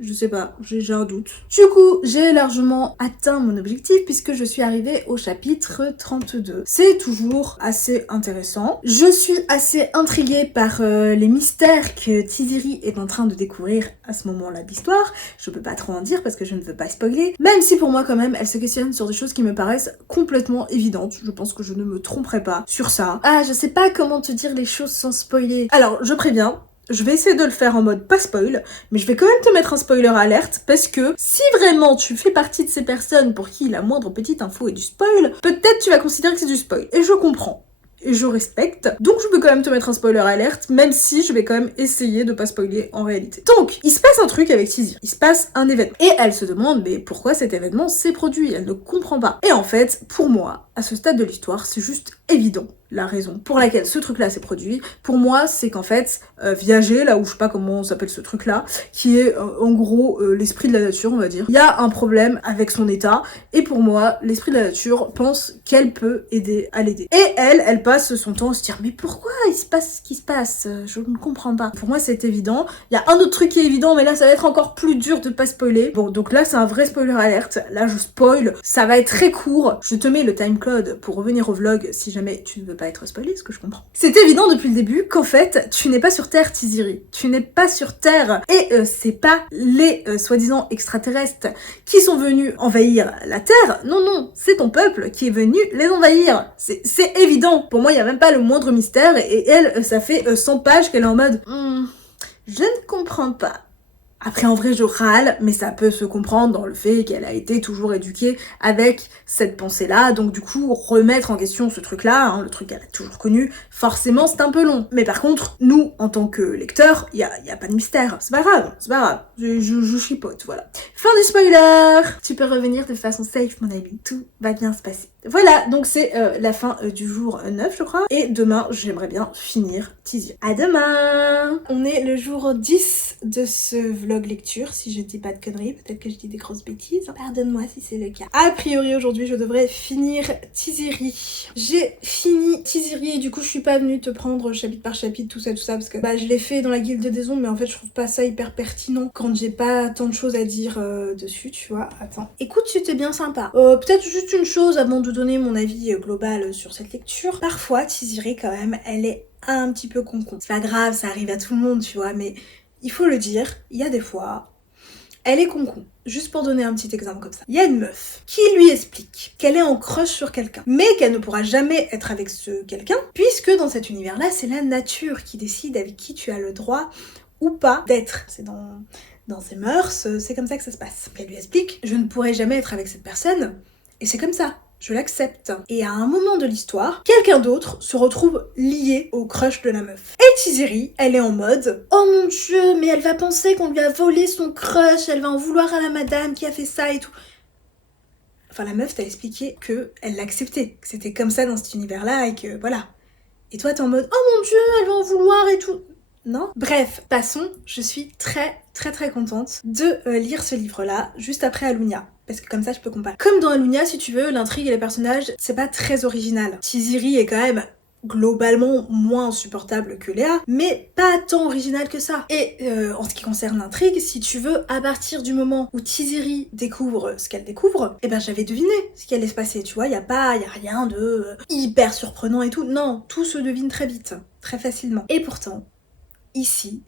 Je sais pas, j'ai un doute. Du coup, j'ai largement atteint mon objectif puisque je suis arrivée au chapitre 32. C'est toujours assez intéressant. Je suis assez intriguée par les mystères que Tiziri est en train de découvrir à ce moment-là de l'histoire. Je peux pas trop en dire parce que je ne veux pas spoiler. Même si pour moi quand même, elle se questionne sur des choses qui me paraissent complètement évidentes. Je pense que je ne me tromperai pas sur ça. Ah, je sais pas comment te dire les choses sans spoiler. Alors, je préviens, je vais essayer de le faire en mode pas spoil, mais je vais quand même te mettre un spoiler alerte parce que si vraiment tu fais partie de ces personnes pour qui la moindre petite info est du spoil, peut-être tu vas considérer que c'est du spoil. Et je comprends. Et je respecte. Donc je peux quand même te mettre un spoiler alerte, même si je vais quand même essayer de pas spoiler en réalité. Donc, il se passe un truc avec Tiziri. Il se passe un événement. Et elle se demande, mais pourquoi cet événement s'est produit? Elle ne comprend pas. Et en fait, pour moi, à ce stade de l'histoire, c'est juste évident. La raison pour laquelle ce truc-là s'est produit, pour moi, c'est qu'en fait, Viager, là où je sais pas comment on s'appelle ce truc-là, qui est en gros l'esprit de la nature, on va dire, il y a un problème avec son état, et pour moi, l'esprit de la nature pense qu'elle peut aider à l'aider. Et elle passe son temps à se dire, mais pourquoi il se passe ce qui se passe? Je ne comprends pas. Pour moi, c'est évident. Il y a un autre truc qui est évident, mais là, ça va être encore plus dur de pas spoiler. Bon, donc là, c'est un vrai spoiler alerte. Là, je spoil. Ça va être très court. Je te mets le timecode pour revenir au vlog si jamais tu ne veux pas être spoilé, ce que je comprends. C'est évident depuis le début qu'en fait, tu n'es pas sur Terre, Tiziri. Tu n'es pas sur Terre. Et c'est pas les soi-disant extraterrestres qui sont venus envahir la Terre. Non, non, c'est ton peuple qui est venu les envahir. C'est évident. Pour moi, il n'y a même pas le moindre mystère. Et elle, ça fait 100 pages qu'elle est en mode je ne comprends pas. Après, en vrai, je râle, mais ça peut se comprendre dans le fait qu'elle a été toujours éduquée avec cette pensée-là. Donc du coup, remettre en question ce truc-là, hein, le truc qu'elle a toujours connu, forcément, c'est un peu long. Mais par contre, nous, en tant que lecteurs, y a pas de mystère. C'est pas grave, c'est pas grave. Je chipote, voilà. Fin du spoiler. Tu peux revenir de façon safe, mon ami. Tout va bien se passer. Voilà, donc c'est la fin du jour 9, je crois. Et demain, j'aimerais bien finir Tiziri. À demain. On est le jour 10 de ce vlog lecture, si je dis pas de conneries. Peut-être que je dis des grosses bêtises. Pardonne-moi si c'est le cas. A priori, aujourd'hui, je devrais finir Tiziri. J'ai fini Tiziri et du coup, je suis pas venue te prendre chapitre par chapitre, tout ça, parce que je l'ai fait dans la guilde des ombres, mais en fait, je trouve pas ça hyper pertinent quand j'ai pas tant de choses à dire dessus, tu vois. Attends. Écoute, c'était bien sympa. Peut-être juste une chose avant de donner mon avis global sur cette lecture. Parfois, Tiziri, quand même, elle est un petit peu con-con. C'est pas grave, ça arrive à tout le monde, tu vois, mais il faut le dire, il y a des fois, elle est con-con. Juste pour donner un petit exemple comme ça. Il y a une meuf qui lui explique qu'elle est en crush sur quelqu'un, mais qu'elle ne pourra jamais être avec ce quelqu'un, puisque dans cet univers-là, c'est la nature qui décide avec qui tu as le droit ou pas d'être. C'est dans ses mœurs, c'est comme ça que ça se passe. Elle lui explique, je ne pourrai jamais être avec cette personne, et c'est comme ça. Je l'accepte. Et à un moment de l'histoire, quelqu'un d'autre se retrouve lié au crush de la meuf. Et Tiziri, elle est en mode oh mon dieu, mais elle va penser qu'on lui a volé son crush, elle va en vouloir à la madame qui a fait ça et tout. Enfin, la meuf t'a expliqué que elle l'acceptait, que c'était comme ça dans cet univers-là et que voilà. Et toi, t'es en mode oh mon dieu, elle va en vouloir et tout. Non? Bref, passons, je suis très contente de lire ce livre-là, juste après Alunia. Parce que comme ça, je peux comparer. Comme dans Alunia, si tu veux, l'intrigue et les personnages, c'est pas très original. Tiziri est quand même globalement moins insupportable que Léa, mais pas tant original que ça. Et en ce qui concerne l'intrigue, si tu veux, à partir du moment où Tiziri découvre ce qu'elle découvre, eh ben j'avais deviné ce qui allait se passer, tu vois, y a rien de hyper surprenant et tout. Non, tout se devine très vite, très facilement. Et pourtant, ici,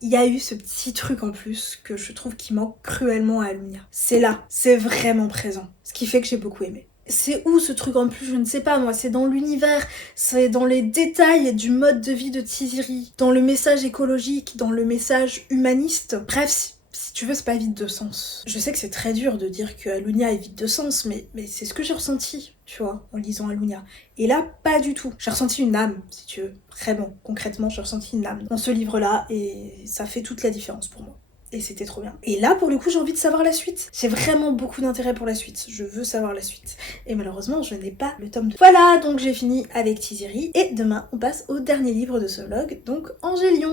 il y a eu ce petit truc en plus que je trouve qui manque cruellement à Alunia. C'est là, c'est vraiment présent, ce qui fait que j'ai beaucoup aimé. C'est où ce truc en plus? Je ne sais pas moi, c'est dans l'univers, c'est dans les détails du mode de vie de Tiziri, dans le message écologique, dans le message humaniste. Bref, si tu veux, c'est pas vide de sens. Je sais que c'est très dur de dire que Alunia est vide de sens, mais c'est ce que j'ai ressenti, tu vois, en lisant Alunia. Et là, pas du tout. J'ai ressenti une âme, si tu veux. Vraiment, concrètement, j'ai ressenti une âme dans ce livre-là, et ça fait toute la différence pour moi. Et c'était trop bien. Et là, pour le coup, j'ai envie de savoir la suite. J'ai vraiment beaucoup d'intérêt pour la suite. Je veux savoir la suite. Et malheureusement, je n'ai pas le tome 2. Voilà, donc j'ai fini avec Tiziri. Et demain, on passe au dernier livre de ce vlog, donc Angélion.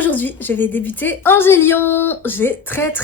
Aujourd'hui, je vais débuter Angélion. J'ai très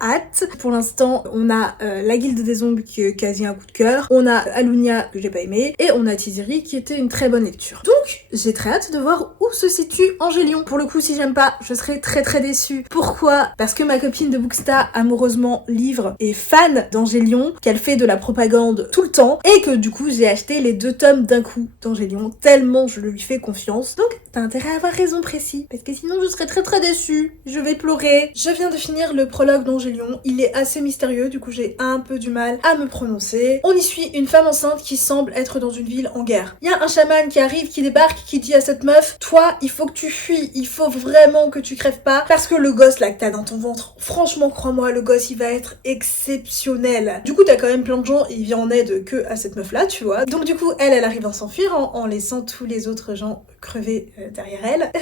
hâte. Pour l'instant, on a La Guilde des Ombres qui est quasi un coup de cœur. On a Alunia que j'ai pas aimé. Et on a Tiziri qui était une très bonne lecture. Donc, j'ai très hâte de voir où se situe Angélion. Pour le coup, si j'aime pas, je serai très déçue. Pourquoi? Parce que ma copine de Booksta, amoureusement livre, est fan d'Angélion, qu'elle fait de la propagande tout le temps, et que du coup, j'ai acheté les 2 tomes d'un coup d'Angélion, tellement je lui fais confiance. Donc, t'as intérêt à avoir raison précis, parce que sinon je serais très déçue, je vais pleurer. Je viens de finir le prologue d'Angélion, il est assez mystérieux, du coup j'ai un peu du mal à me prononcer. On y suit une femme enceinte qui semble être dans une ville en guerre. Il y a un chaman qui arrive, qui débarque, qui dit à cette meuf, toi, il faut que tu fuis, il faut vraiment que tu crèves pas, parce que le gosse là que t'as dans ton ventre, franchement crois-moi, le gosse il va être exceptionnel. Du coup t'as quand même plein de gens, il vient en aide que à cette meuf là, tu vois. Donc du coup elle arrive à s'enfuir en laissant tous les autres gens crever derrière elle.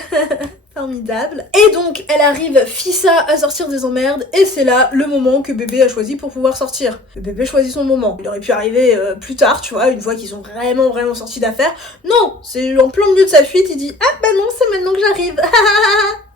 Formidable. Et donc, elle arrive, Fissa, à sortir des emmerdes, et c'est là le moment que bébé a choisi pour pouvoir sortir. Le bébé choisit son moment. Il aurait pu arriver plus tard, tu vois, une fois qu'ils sont vraiment sortis d'affaires. Non, c'est en plein milieu de sa fuite, il dit « Ah bah non, c'est maintenant que j'arrive !»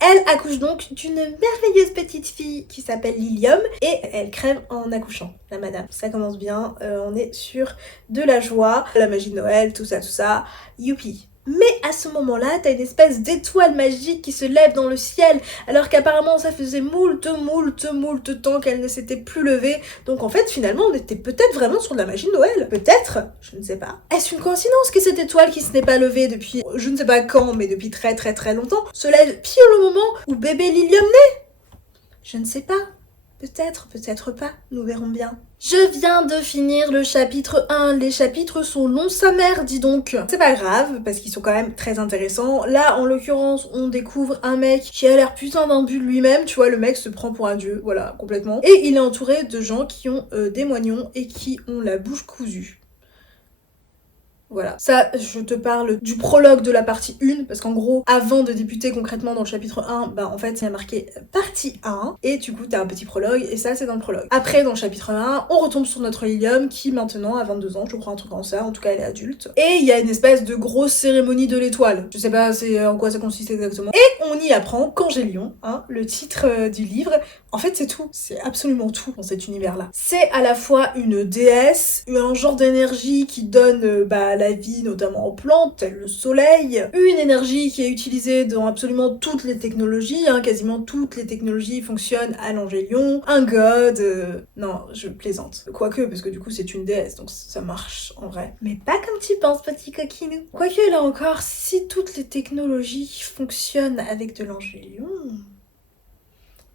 Elle accouche donc d'une merveilleuse petite fille qui s'appelle Lilium, et elle crève en accouchant, la madame. Ça commence bien, on est sur de la joie, la magie de Noël, tout ça, youpi. Mais à ce moment-là, t'as une espèce d'étoile magique qui se lève dans le ciel, alors qu'apparemment ça faisait moult temps qu'elle ne s'était plus levée. Donc en fait, finalement, on était peut-être vraiment sur de la magie de Noël. Peut-être, je ne sais pas. Est-ce une coïncidence que cette étoile qui se n'est pas levée depuis, je ne sais pas quand, mais depuis très longtemps, se lève pile au moment où bébé Lilium naît? Je ne sais pas. Peut-être pas, nous verrons bien. Je viens de finir le chapitre 1, les chapitres sont longs sa mère, dis donc. C'est pas grave, parce qu'ils sont quand même très intéressants. Là, en l'occurrence, on découvre un mec qui a l'air putain d'imbu de lui-même, tu vois, le mec se prend pour un dieu, voilà, complètement. Et il est entouré de gens qui ont des moignons et qui ont la bouche cousue. Voilà, ça je te parle du prologue de la partie 1, parce qu'en gros, avant de débuter concrètement dans le chapitre 1, bah en fait il y a marqué partie 1, et du coup t'as un petit prologue, et ça c'est dans le prologue. Après dans le chapitre 1, on retombe sur notre Lilium, qui maintenant a 22 ans, je crois un truc comme ça, en tout cas elle est adulte. Et il y a une espèce de grosse cérémonie de l'étoile, je sais pas c'est en quoi ça consiste exactement. Et on y apprend qu'Angélion, hein, le titre du livre, en fait c'est tout, c'est absolument tout dans cet univers-là. C'est à la fois une déesse, un genre d'énergie qui donne la vie, notamment aux plantes, tel le soleil, une énergie qui est utilisée dans absolument toutes les technologies, hein, quasiment toutes les technologies fonctionnent à l'Angélion, un god, non, je plaisante. Quoique, parce que du coup c'est une déesse, donc ça marche en vrai. Mais pas comme tu penses, petit coquinou. Quoique, là encore, si toutes les technologies fonctionnent avec de l'Angélion...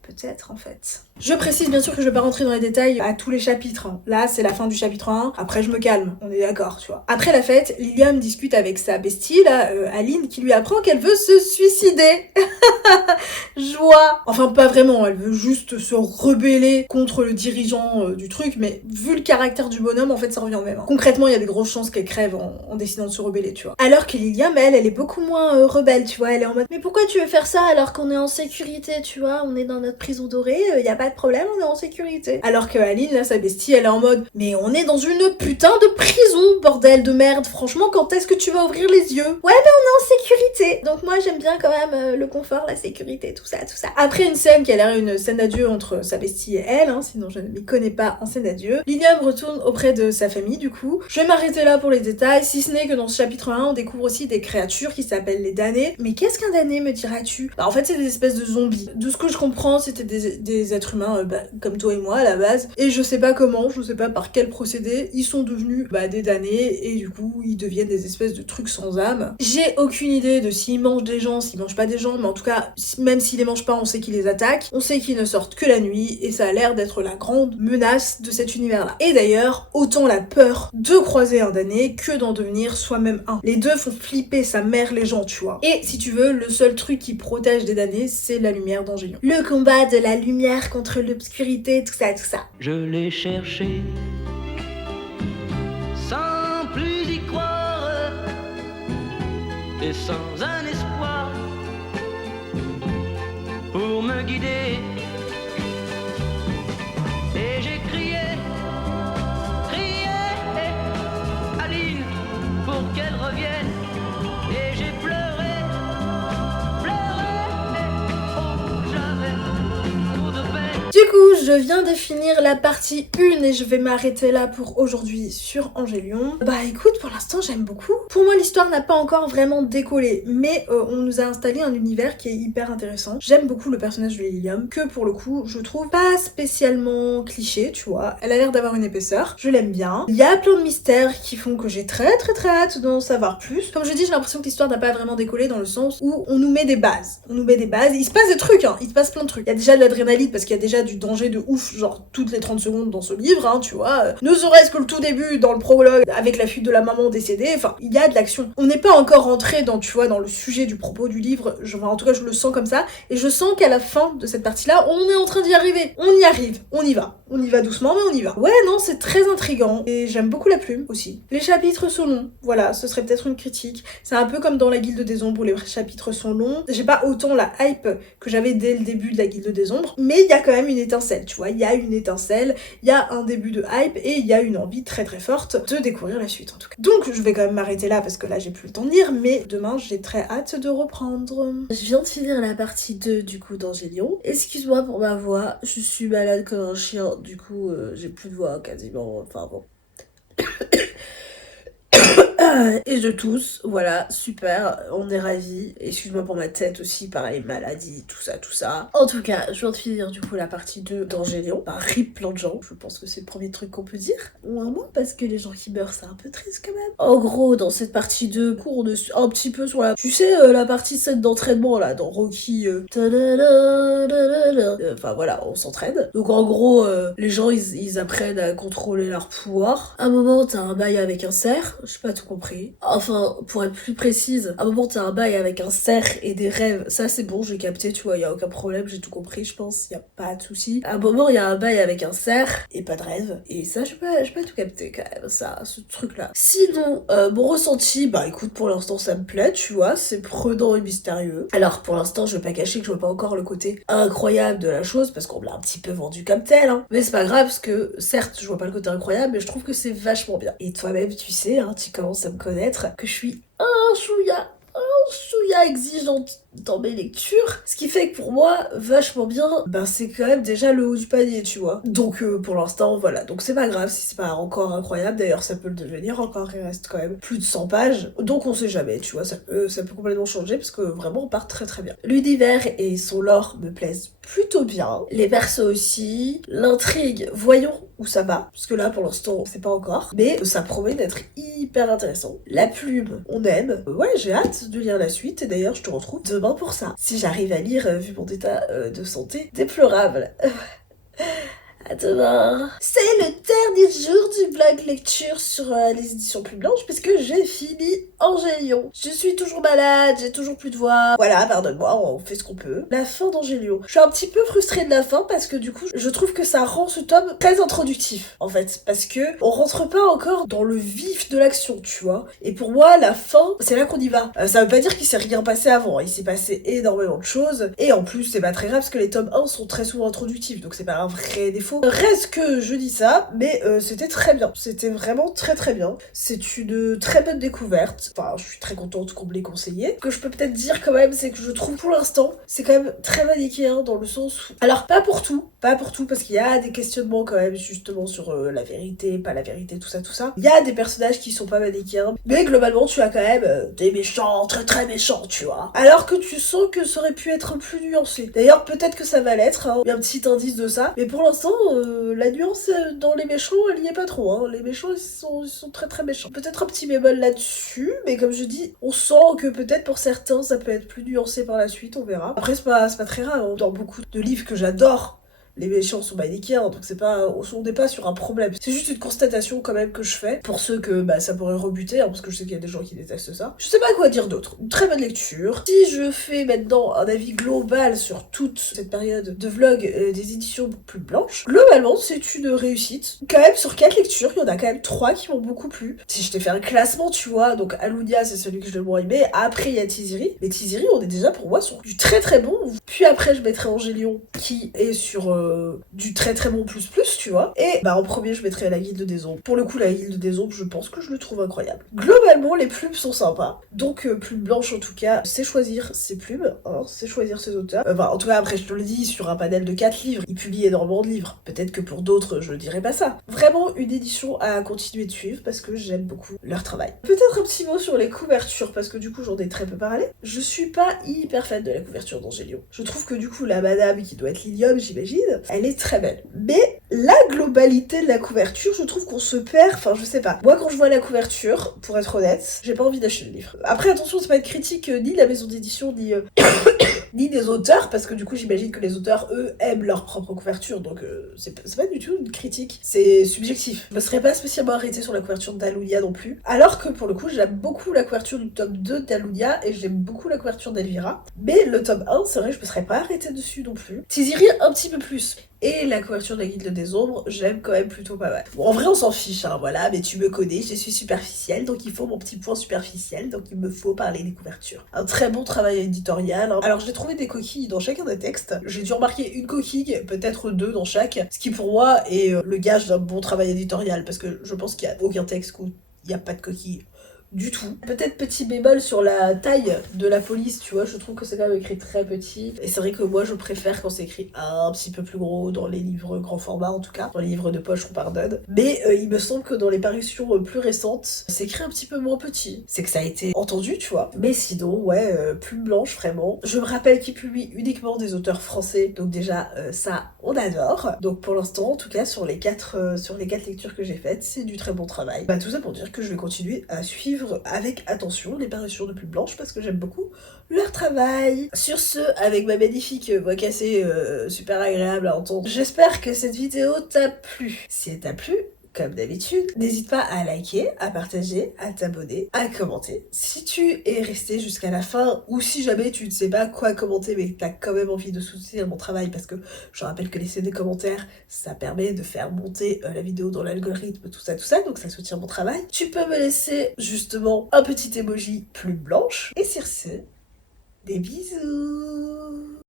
Peut-être en fait. Je précise bien sûr que je vais pas rentrer dans les détails à tous les chapitres. Hein. Là, c'est la fin du chapitre 1. Après, je me calme. On est d'accord, tu vois. Après la fête, Lilium discute avec sa bestie, là, Aline, qui lui apprend qu'elle veut se suicider. Joie. Enfin, pas vraiment. Elle veut juste se rebeller contre le dirigeant du truc. Mais vu le caractère du bonhomme, en fait, ça revient au même. Hein. Concrètement, il y a des grosses chances qu'elle crève en décidant de se rebeller, tu vois. Alors que Lilium, elle est beaucoup moins rebelle, tu vois. Elle est en mode, mais pourquoi tu veux faire ça alors qu'on est en sécurité, tu vois? On est dans notre prison dorée, y a pas de problème, on est en sécurité. Alors que Aline, là, sa bestie, elle est en mode, mais on est dans une putain de prison, bordel de merde, franchement, quand est-ce que tu vas ouvrir les yeux? Ouais, mais on est en sécurité. Donc moi, j'aime bien quand même le confort, la sécurité, tout ça. Après une scène qui a l'air une scène d'adieu entre sa bestie et elle, hein, sinon je ne m'y connais pas en scène d'adieu, Lilium retourne auprès de sa famille, du coup. Je vais m'arrêter là pour les détails, si ce n'est que dans ce chapitre 1, on découvre aussi des créatures qui s'appellent les damnés. Mais qu'est-ce qu'un damné, me diras-tu? Bah, en fait, c'est des espèces de zombies. De ce que je comprends, c'était des êtres humains comme toi et moi à la base, et je sais pas comment, je sais pas par quel procédé, ils sont devenus des damnés, et du coup ils deviennent des espèces de trucs sans âme. J'ai aucune idée de s'ils mangent des gens, s'ils mangent pas des gens, mais en tout cas, même s'ils les mangent pas, on sait qu'ils les attaquent, on sait qu'ils ne sortent que la nuit, et ça a l'air d'être la grande menace de cet univers-là. Et d'ailleurs, autant la peur de croiser un damné que d'en devenir soi-même un. Les deux font flipper sa mère les gens, tu vois. Et si tu veux, le seul truc qui protège des damnés, c'est la lumière d'Angélion. Le combat de la lumière contre l'obscurité, tout ça. Je l'ai cherché sans plus y croire et sans un espoir pour me guider. Et j'ai crié, Aline, pour qu'elle revienne. Et j'ai pleuré, Du coup, je viens de finir la partie 1 et je vais m'arrêter là pour aujourd'hui sur Angélion. Bah écoute, pour l'instant j'aime beaucoup. Pour moi l'histoire n'a pas encore vraiment décollé, mais on nous a installé un univers qui est hyper intéressant. J'aime beaucoup le personnage de Lilium, que pour le coup je trouve pas spécialement cliché, tu vois. Elle a l'air d'avoir une épaisseur, je l'aime bien. Il y a plein de mystères qui font que j'ai très hâte d'en savoir plus. Comme je dis, j'ai l'impression que l'histoire n'a pas vraiment décollé dans le sens où on nous met des bases. Il se passe des trucs, hein, il se passe plein de trucs. Il y a déjà de l'adrénaline parce qu'il y a déjà du danger de ouf, genre toutes les 30 secondes dans ce livre, hein, tu vois. Ne serait-ce que le tout début, dans le prologue, avec la fuite de la maman décédée, enfin, il y a de l'action. On n'est pas encore rentré dans, tu vois, dans le sujet du propos du livre, en tout cas je le sens comme ça, et je sens qu'à la fin de cette partie-là, on est en train d'y arriver. On y arrive, on y va. On y va doucement, mais on y va. Ouais, non, c'est très intriguant, et j'aime beaucoup la plume aussi. Les chapitres sont longs, voilà, ce serait peut-être une critique. C'est un peu comme dans la Guilde des Ombres où les chapitres sont longs. J'ai pas autant la hype que j'avais dès le début de la Guilde des Ombres, mais il y a quand même une étincelle, tu vois, il y a une étincelle, il y a un début de hype, et il y a une envie très forte de découvrir la suite en tout cas. Donc je vais quand même m'arrêter là parce que là j'ai plus le temps de lire, mais demain j'ai très hâte de reprendre. Je viens de finir la partie 2 du coup d'Angélion. Excuse-moi pour ma voix, je suis malade comme un chien, du coup j'ai plus de voix quasiment, enfin bon. Et je tousse, voilà, super, on est ravis. Excuse-moi pour ma tête aussi, pareil, maladie, tout ça. En tout cas, je viens de finir du coup la partie 2 d'Angélion. Bah, rip plein de gens, je pense que c'est le premier truc qu'on peut dire. Ou un moins, parce que les gens qui meurent, c'est un peu triste quand même. En gros, dans cette partie 2, on est un petit peu sur la... Tu sais, la partie 7 d'entraînement, là, dans Rocky... Enfin voilà, on s'entraîne. Donc en gros, les gens, ils apprennent à contrôler leur pouvoir. À un moment, t'as un bail avec un cerf, je sais pas tout compris. Enfin, pour être plus précise, à un moment t'as un bail avec un cerf et des rêves, ça c'est bon, j'ai capté, tu vois, y a aucun problème, j'ai tout compris, je pense, y a pas de souci. À un moment il y a un bail avec un cerf et pas de rêve, et ça j'ai pas tout capté quand même, ça, ce truc-là. Sinon, mon ressenti, bah écoute, pour l'instant ça me plaît, tu vois, c'est prenant et mystérieux. Alors pour l'instant, je vais pas cacher que je vois pas encore le côté incroyable de la chose, parce qu'on me l'a un petit peu vendu comme tel, hein. Mais c'est pas grave, parce que certes, je vois pas le côté incroyable, mais je trouve que c'est vachement bien. Et toi-même, tu sais, hein, tu commences à me connaître, que je suis un chouïa exigeante dans mes lectures, ce qui fait que pour moi, vachement bien, ben c'est quand même déjà le haut du panier, tu vois. Donc pour l'instant, voilà, donc c'est pas grave si c'est pas encore incroyable, d'ailleurs ça peut le devenir encore, il reste quand même plus de 100 pages, donc on sait jamais, tu vois, ça peut complètement changer, parce que vraiment on part très bien. L'univers et son lore me plaisent plutôt bien, les persos aussi, l'intrigue, voyons où ça va, parce que là pour l'instant c'est pas encore, mais ça promet d'être hyper intéressant. La plume, on aime, ouais j'ai hâte de lire la suite, et d'ailleurs je te retrouve demain pour ça, si j'arrive à lire vu mon état de santé déplorable. À demain. C'est le dernier jour du blog lecture sur les éditions Plume Blanche, puisque j'ai fini Angélion. Je suis toujours malade, j'ai toujours plus de voix. Voilà, pardonne-moi, on fait ce qu'on peut. La fin d'Angélion. Je suis un petit peu frustrée de la fin parce que du coup, je trouve que ça rend ce tome très introductif, en fait, parce que on rentre pas encore dans le vif de l'action, tu vois. Et pour moi, la fin, c'est là qu'on y va. Ça veut pas dire qu'il s'est rien passé avant, il s'est passé énormément de choses, et en plus, c'est pas très grave parce que les tomes 1 sont très souvent introductifs, donc c'est pas un vrai défaut. Reste que je dis ça, mais c'était très bien. C'était vraiment très bien. C'est une très bonne découverte. Enfin, je suis très contente qu'on me l'ait conseillé. Ce que je peux peut-être dire quand même, c'est que je trouve pour l'instant, c'est quand même très manichéen dans le sens où... Alors, pas pour tout, parce qu'il y a des questionnements quand même justement sur la vérité, pas la vérité, tout ça. Il y a des personnages qui sont pas manichéens, mais globalement, tu as quand même des méchants, très méchants, tu vois. Alors que tu sens que ça aurait pu être plus nuancé. D'ailleurs, peut-être que ça va l'être, hein. Il y a un petit indice de ça, mais pour l'instant... la nuance dans les méchants, elle y est pas trop, hein. Les méchants, ils sont très méchants. Peut-être un petit bémol là-dessus, mais comme je dis, on sent que peut-être pour certains, ça peut être plus nuancé par la suite, on verra. Après, c'est pas très rare, hein. Dans beaucoup de livres que j'adore, les méchants sont manichéens, donc c'est pas, on n'est pas sur un problème. C'est juste une constatation quand même que je fais, pour ceux que ça pourrait rebuter, hein, parce que je sais qu'il y a des gens qui détestent ça. Je sais pas quoi dire d'autre. Une très bonne lecture. Si je fais maintenant un avis global sur toute cette période de vlog des éditions Plume Blanche, globalement c'est une réussite. Quand même sur 4 lectures, il y en a quand même 3 qui m'ont beaucoup plu. Si je t'ai fait un classement, tu vois, donc Alunia c'est celui que je le moins aimé, après il y a Tiziri. Mais Tiziri, on est déjà pour moi sur du très bon. Puis après je mettrai Angélion qui est sur du très très bon plus plus, tu vois. Et bah en premier, je mettrais la Guilde des Ombres. Pour le coup, la Guilde des Ombres, je pense que je le trouve incroyable. Globalement, les plumes sont sympas. Donc, Plume Blanche, en tout cas, c'est choisir ses plumes, hein, c'est choisir ses auteurs. Enfin, en tout cas, après, je te le dis, sur un panel de 4 livres, il publie énormément de livres. Peut-être que pour d'autres, je dirais pas ça. Vraiment, une édition à continuer de suivre parce que j'aime beaucoup leur travail. Peut-être un petit mot sur les couvertures, parce que du coup, j'en ai très peu parlé. Je suis pas hyper fan de la couverture d'Angélion. Je trouve que du coup, la madame, qui doit être Lilium, j'imagine, elle est très belle. Mais la globalité de la couverture, je trouve qu'on se perd, enfin, je sais pas. Moi, quand je vois la couverture, pour être honnête, j'ai pas envie d'acheter le livre. Après, attention, c'est pas une critique ni de la maison d'édition, ni ni des auteurs, parce que du coup, j'imagine que les auteurs, eux, aiment leur propre couverture, donc c'est pas du tout une critique, c'est subjectif. Je me serais pas spécialement arrêtée sur la couverture d'Alunia non plus, alors que pour le coup, j'aime beaucoup la couverture du tome 2 d'Alunia, et j'aime beaucoup la couverture d'Elvira, mais le tome 1, c'est vrai, je me serais pas arrêtée dessus non plus. Tizirie un petit peu plus. Et la couverture de la Guilde des Ombres, j'aime quand même plutôt pas mal. Bon, en vrai, on s'en fiche, hein, voilà, mais tu me connais, je suis superficielle, donc il faut mon petit point superficiel, donc il me faut parler des couvertures. Un très bon travail éditorial. Hein. Alors, j'ai trouvé des coquilles dans chacun des textes. J'ai dû remarquer une coquille, peut-être 2 dans chaque, ce qui pour moi est le gage d'un bon travail éditorial, parce que je pense qu'il y a aucun texte où il n'y a pas de coquille. Du tout. Peut-être petit bémol sur la taille de la police, tu vois, je trouve que c'est quand même écrit très petit. Et c'est vrai que moi je préfère quand c'est écrit un petit peu plus gros, dans les livres grand format en tout cas. Dans les livres de poche on pardonne. Mais il me semble que dans les parutions plus récentes, c'est écrit un petit peu moins petit. C'est que ça a été entendu, tu vois. Mais sinon, ouais, Plume Blanche vraiment. Je me rappelle qu'il publie uniquement des auteurs français, donc déjà ça on adore. Donc pour l'instant, en tout cas sur les 4 lectures que j'ai faites, c'est du très bon travail. Bah tout ça pour dire que je vais continuer à suivre avec attention les parutions de Plume Blanche parce que j'aime beaucoup leur travail. Sur ce, avec ma magnifique voix cassée super agréable à entendre, j'espère que cette vidéo t'a plu. Si elle t'a plu, comme d'habitude, n'hésite pas à liker, à partager, à t'abonner, à commenter. Si tu es resté jusqu'à la fin, ou si jamais tu ne sais pas quoi commenter, mais que tu as quand même envie de soutenir mon travail, parce que je rappelle que laisser des commentaires, ça permet de faire monter la vidéo dans l'algorithme, tout ça, donc ça soutient mon travail. Tu peux me laisser justement un petit emoji Plume Blanche. Et sur ce, des bisous.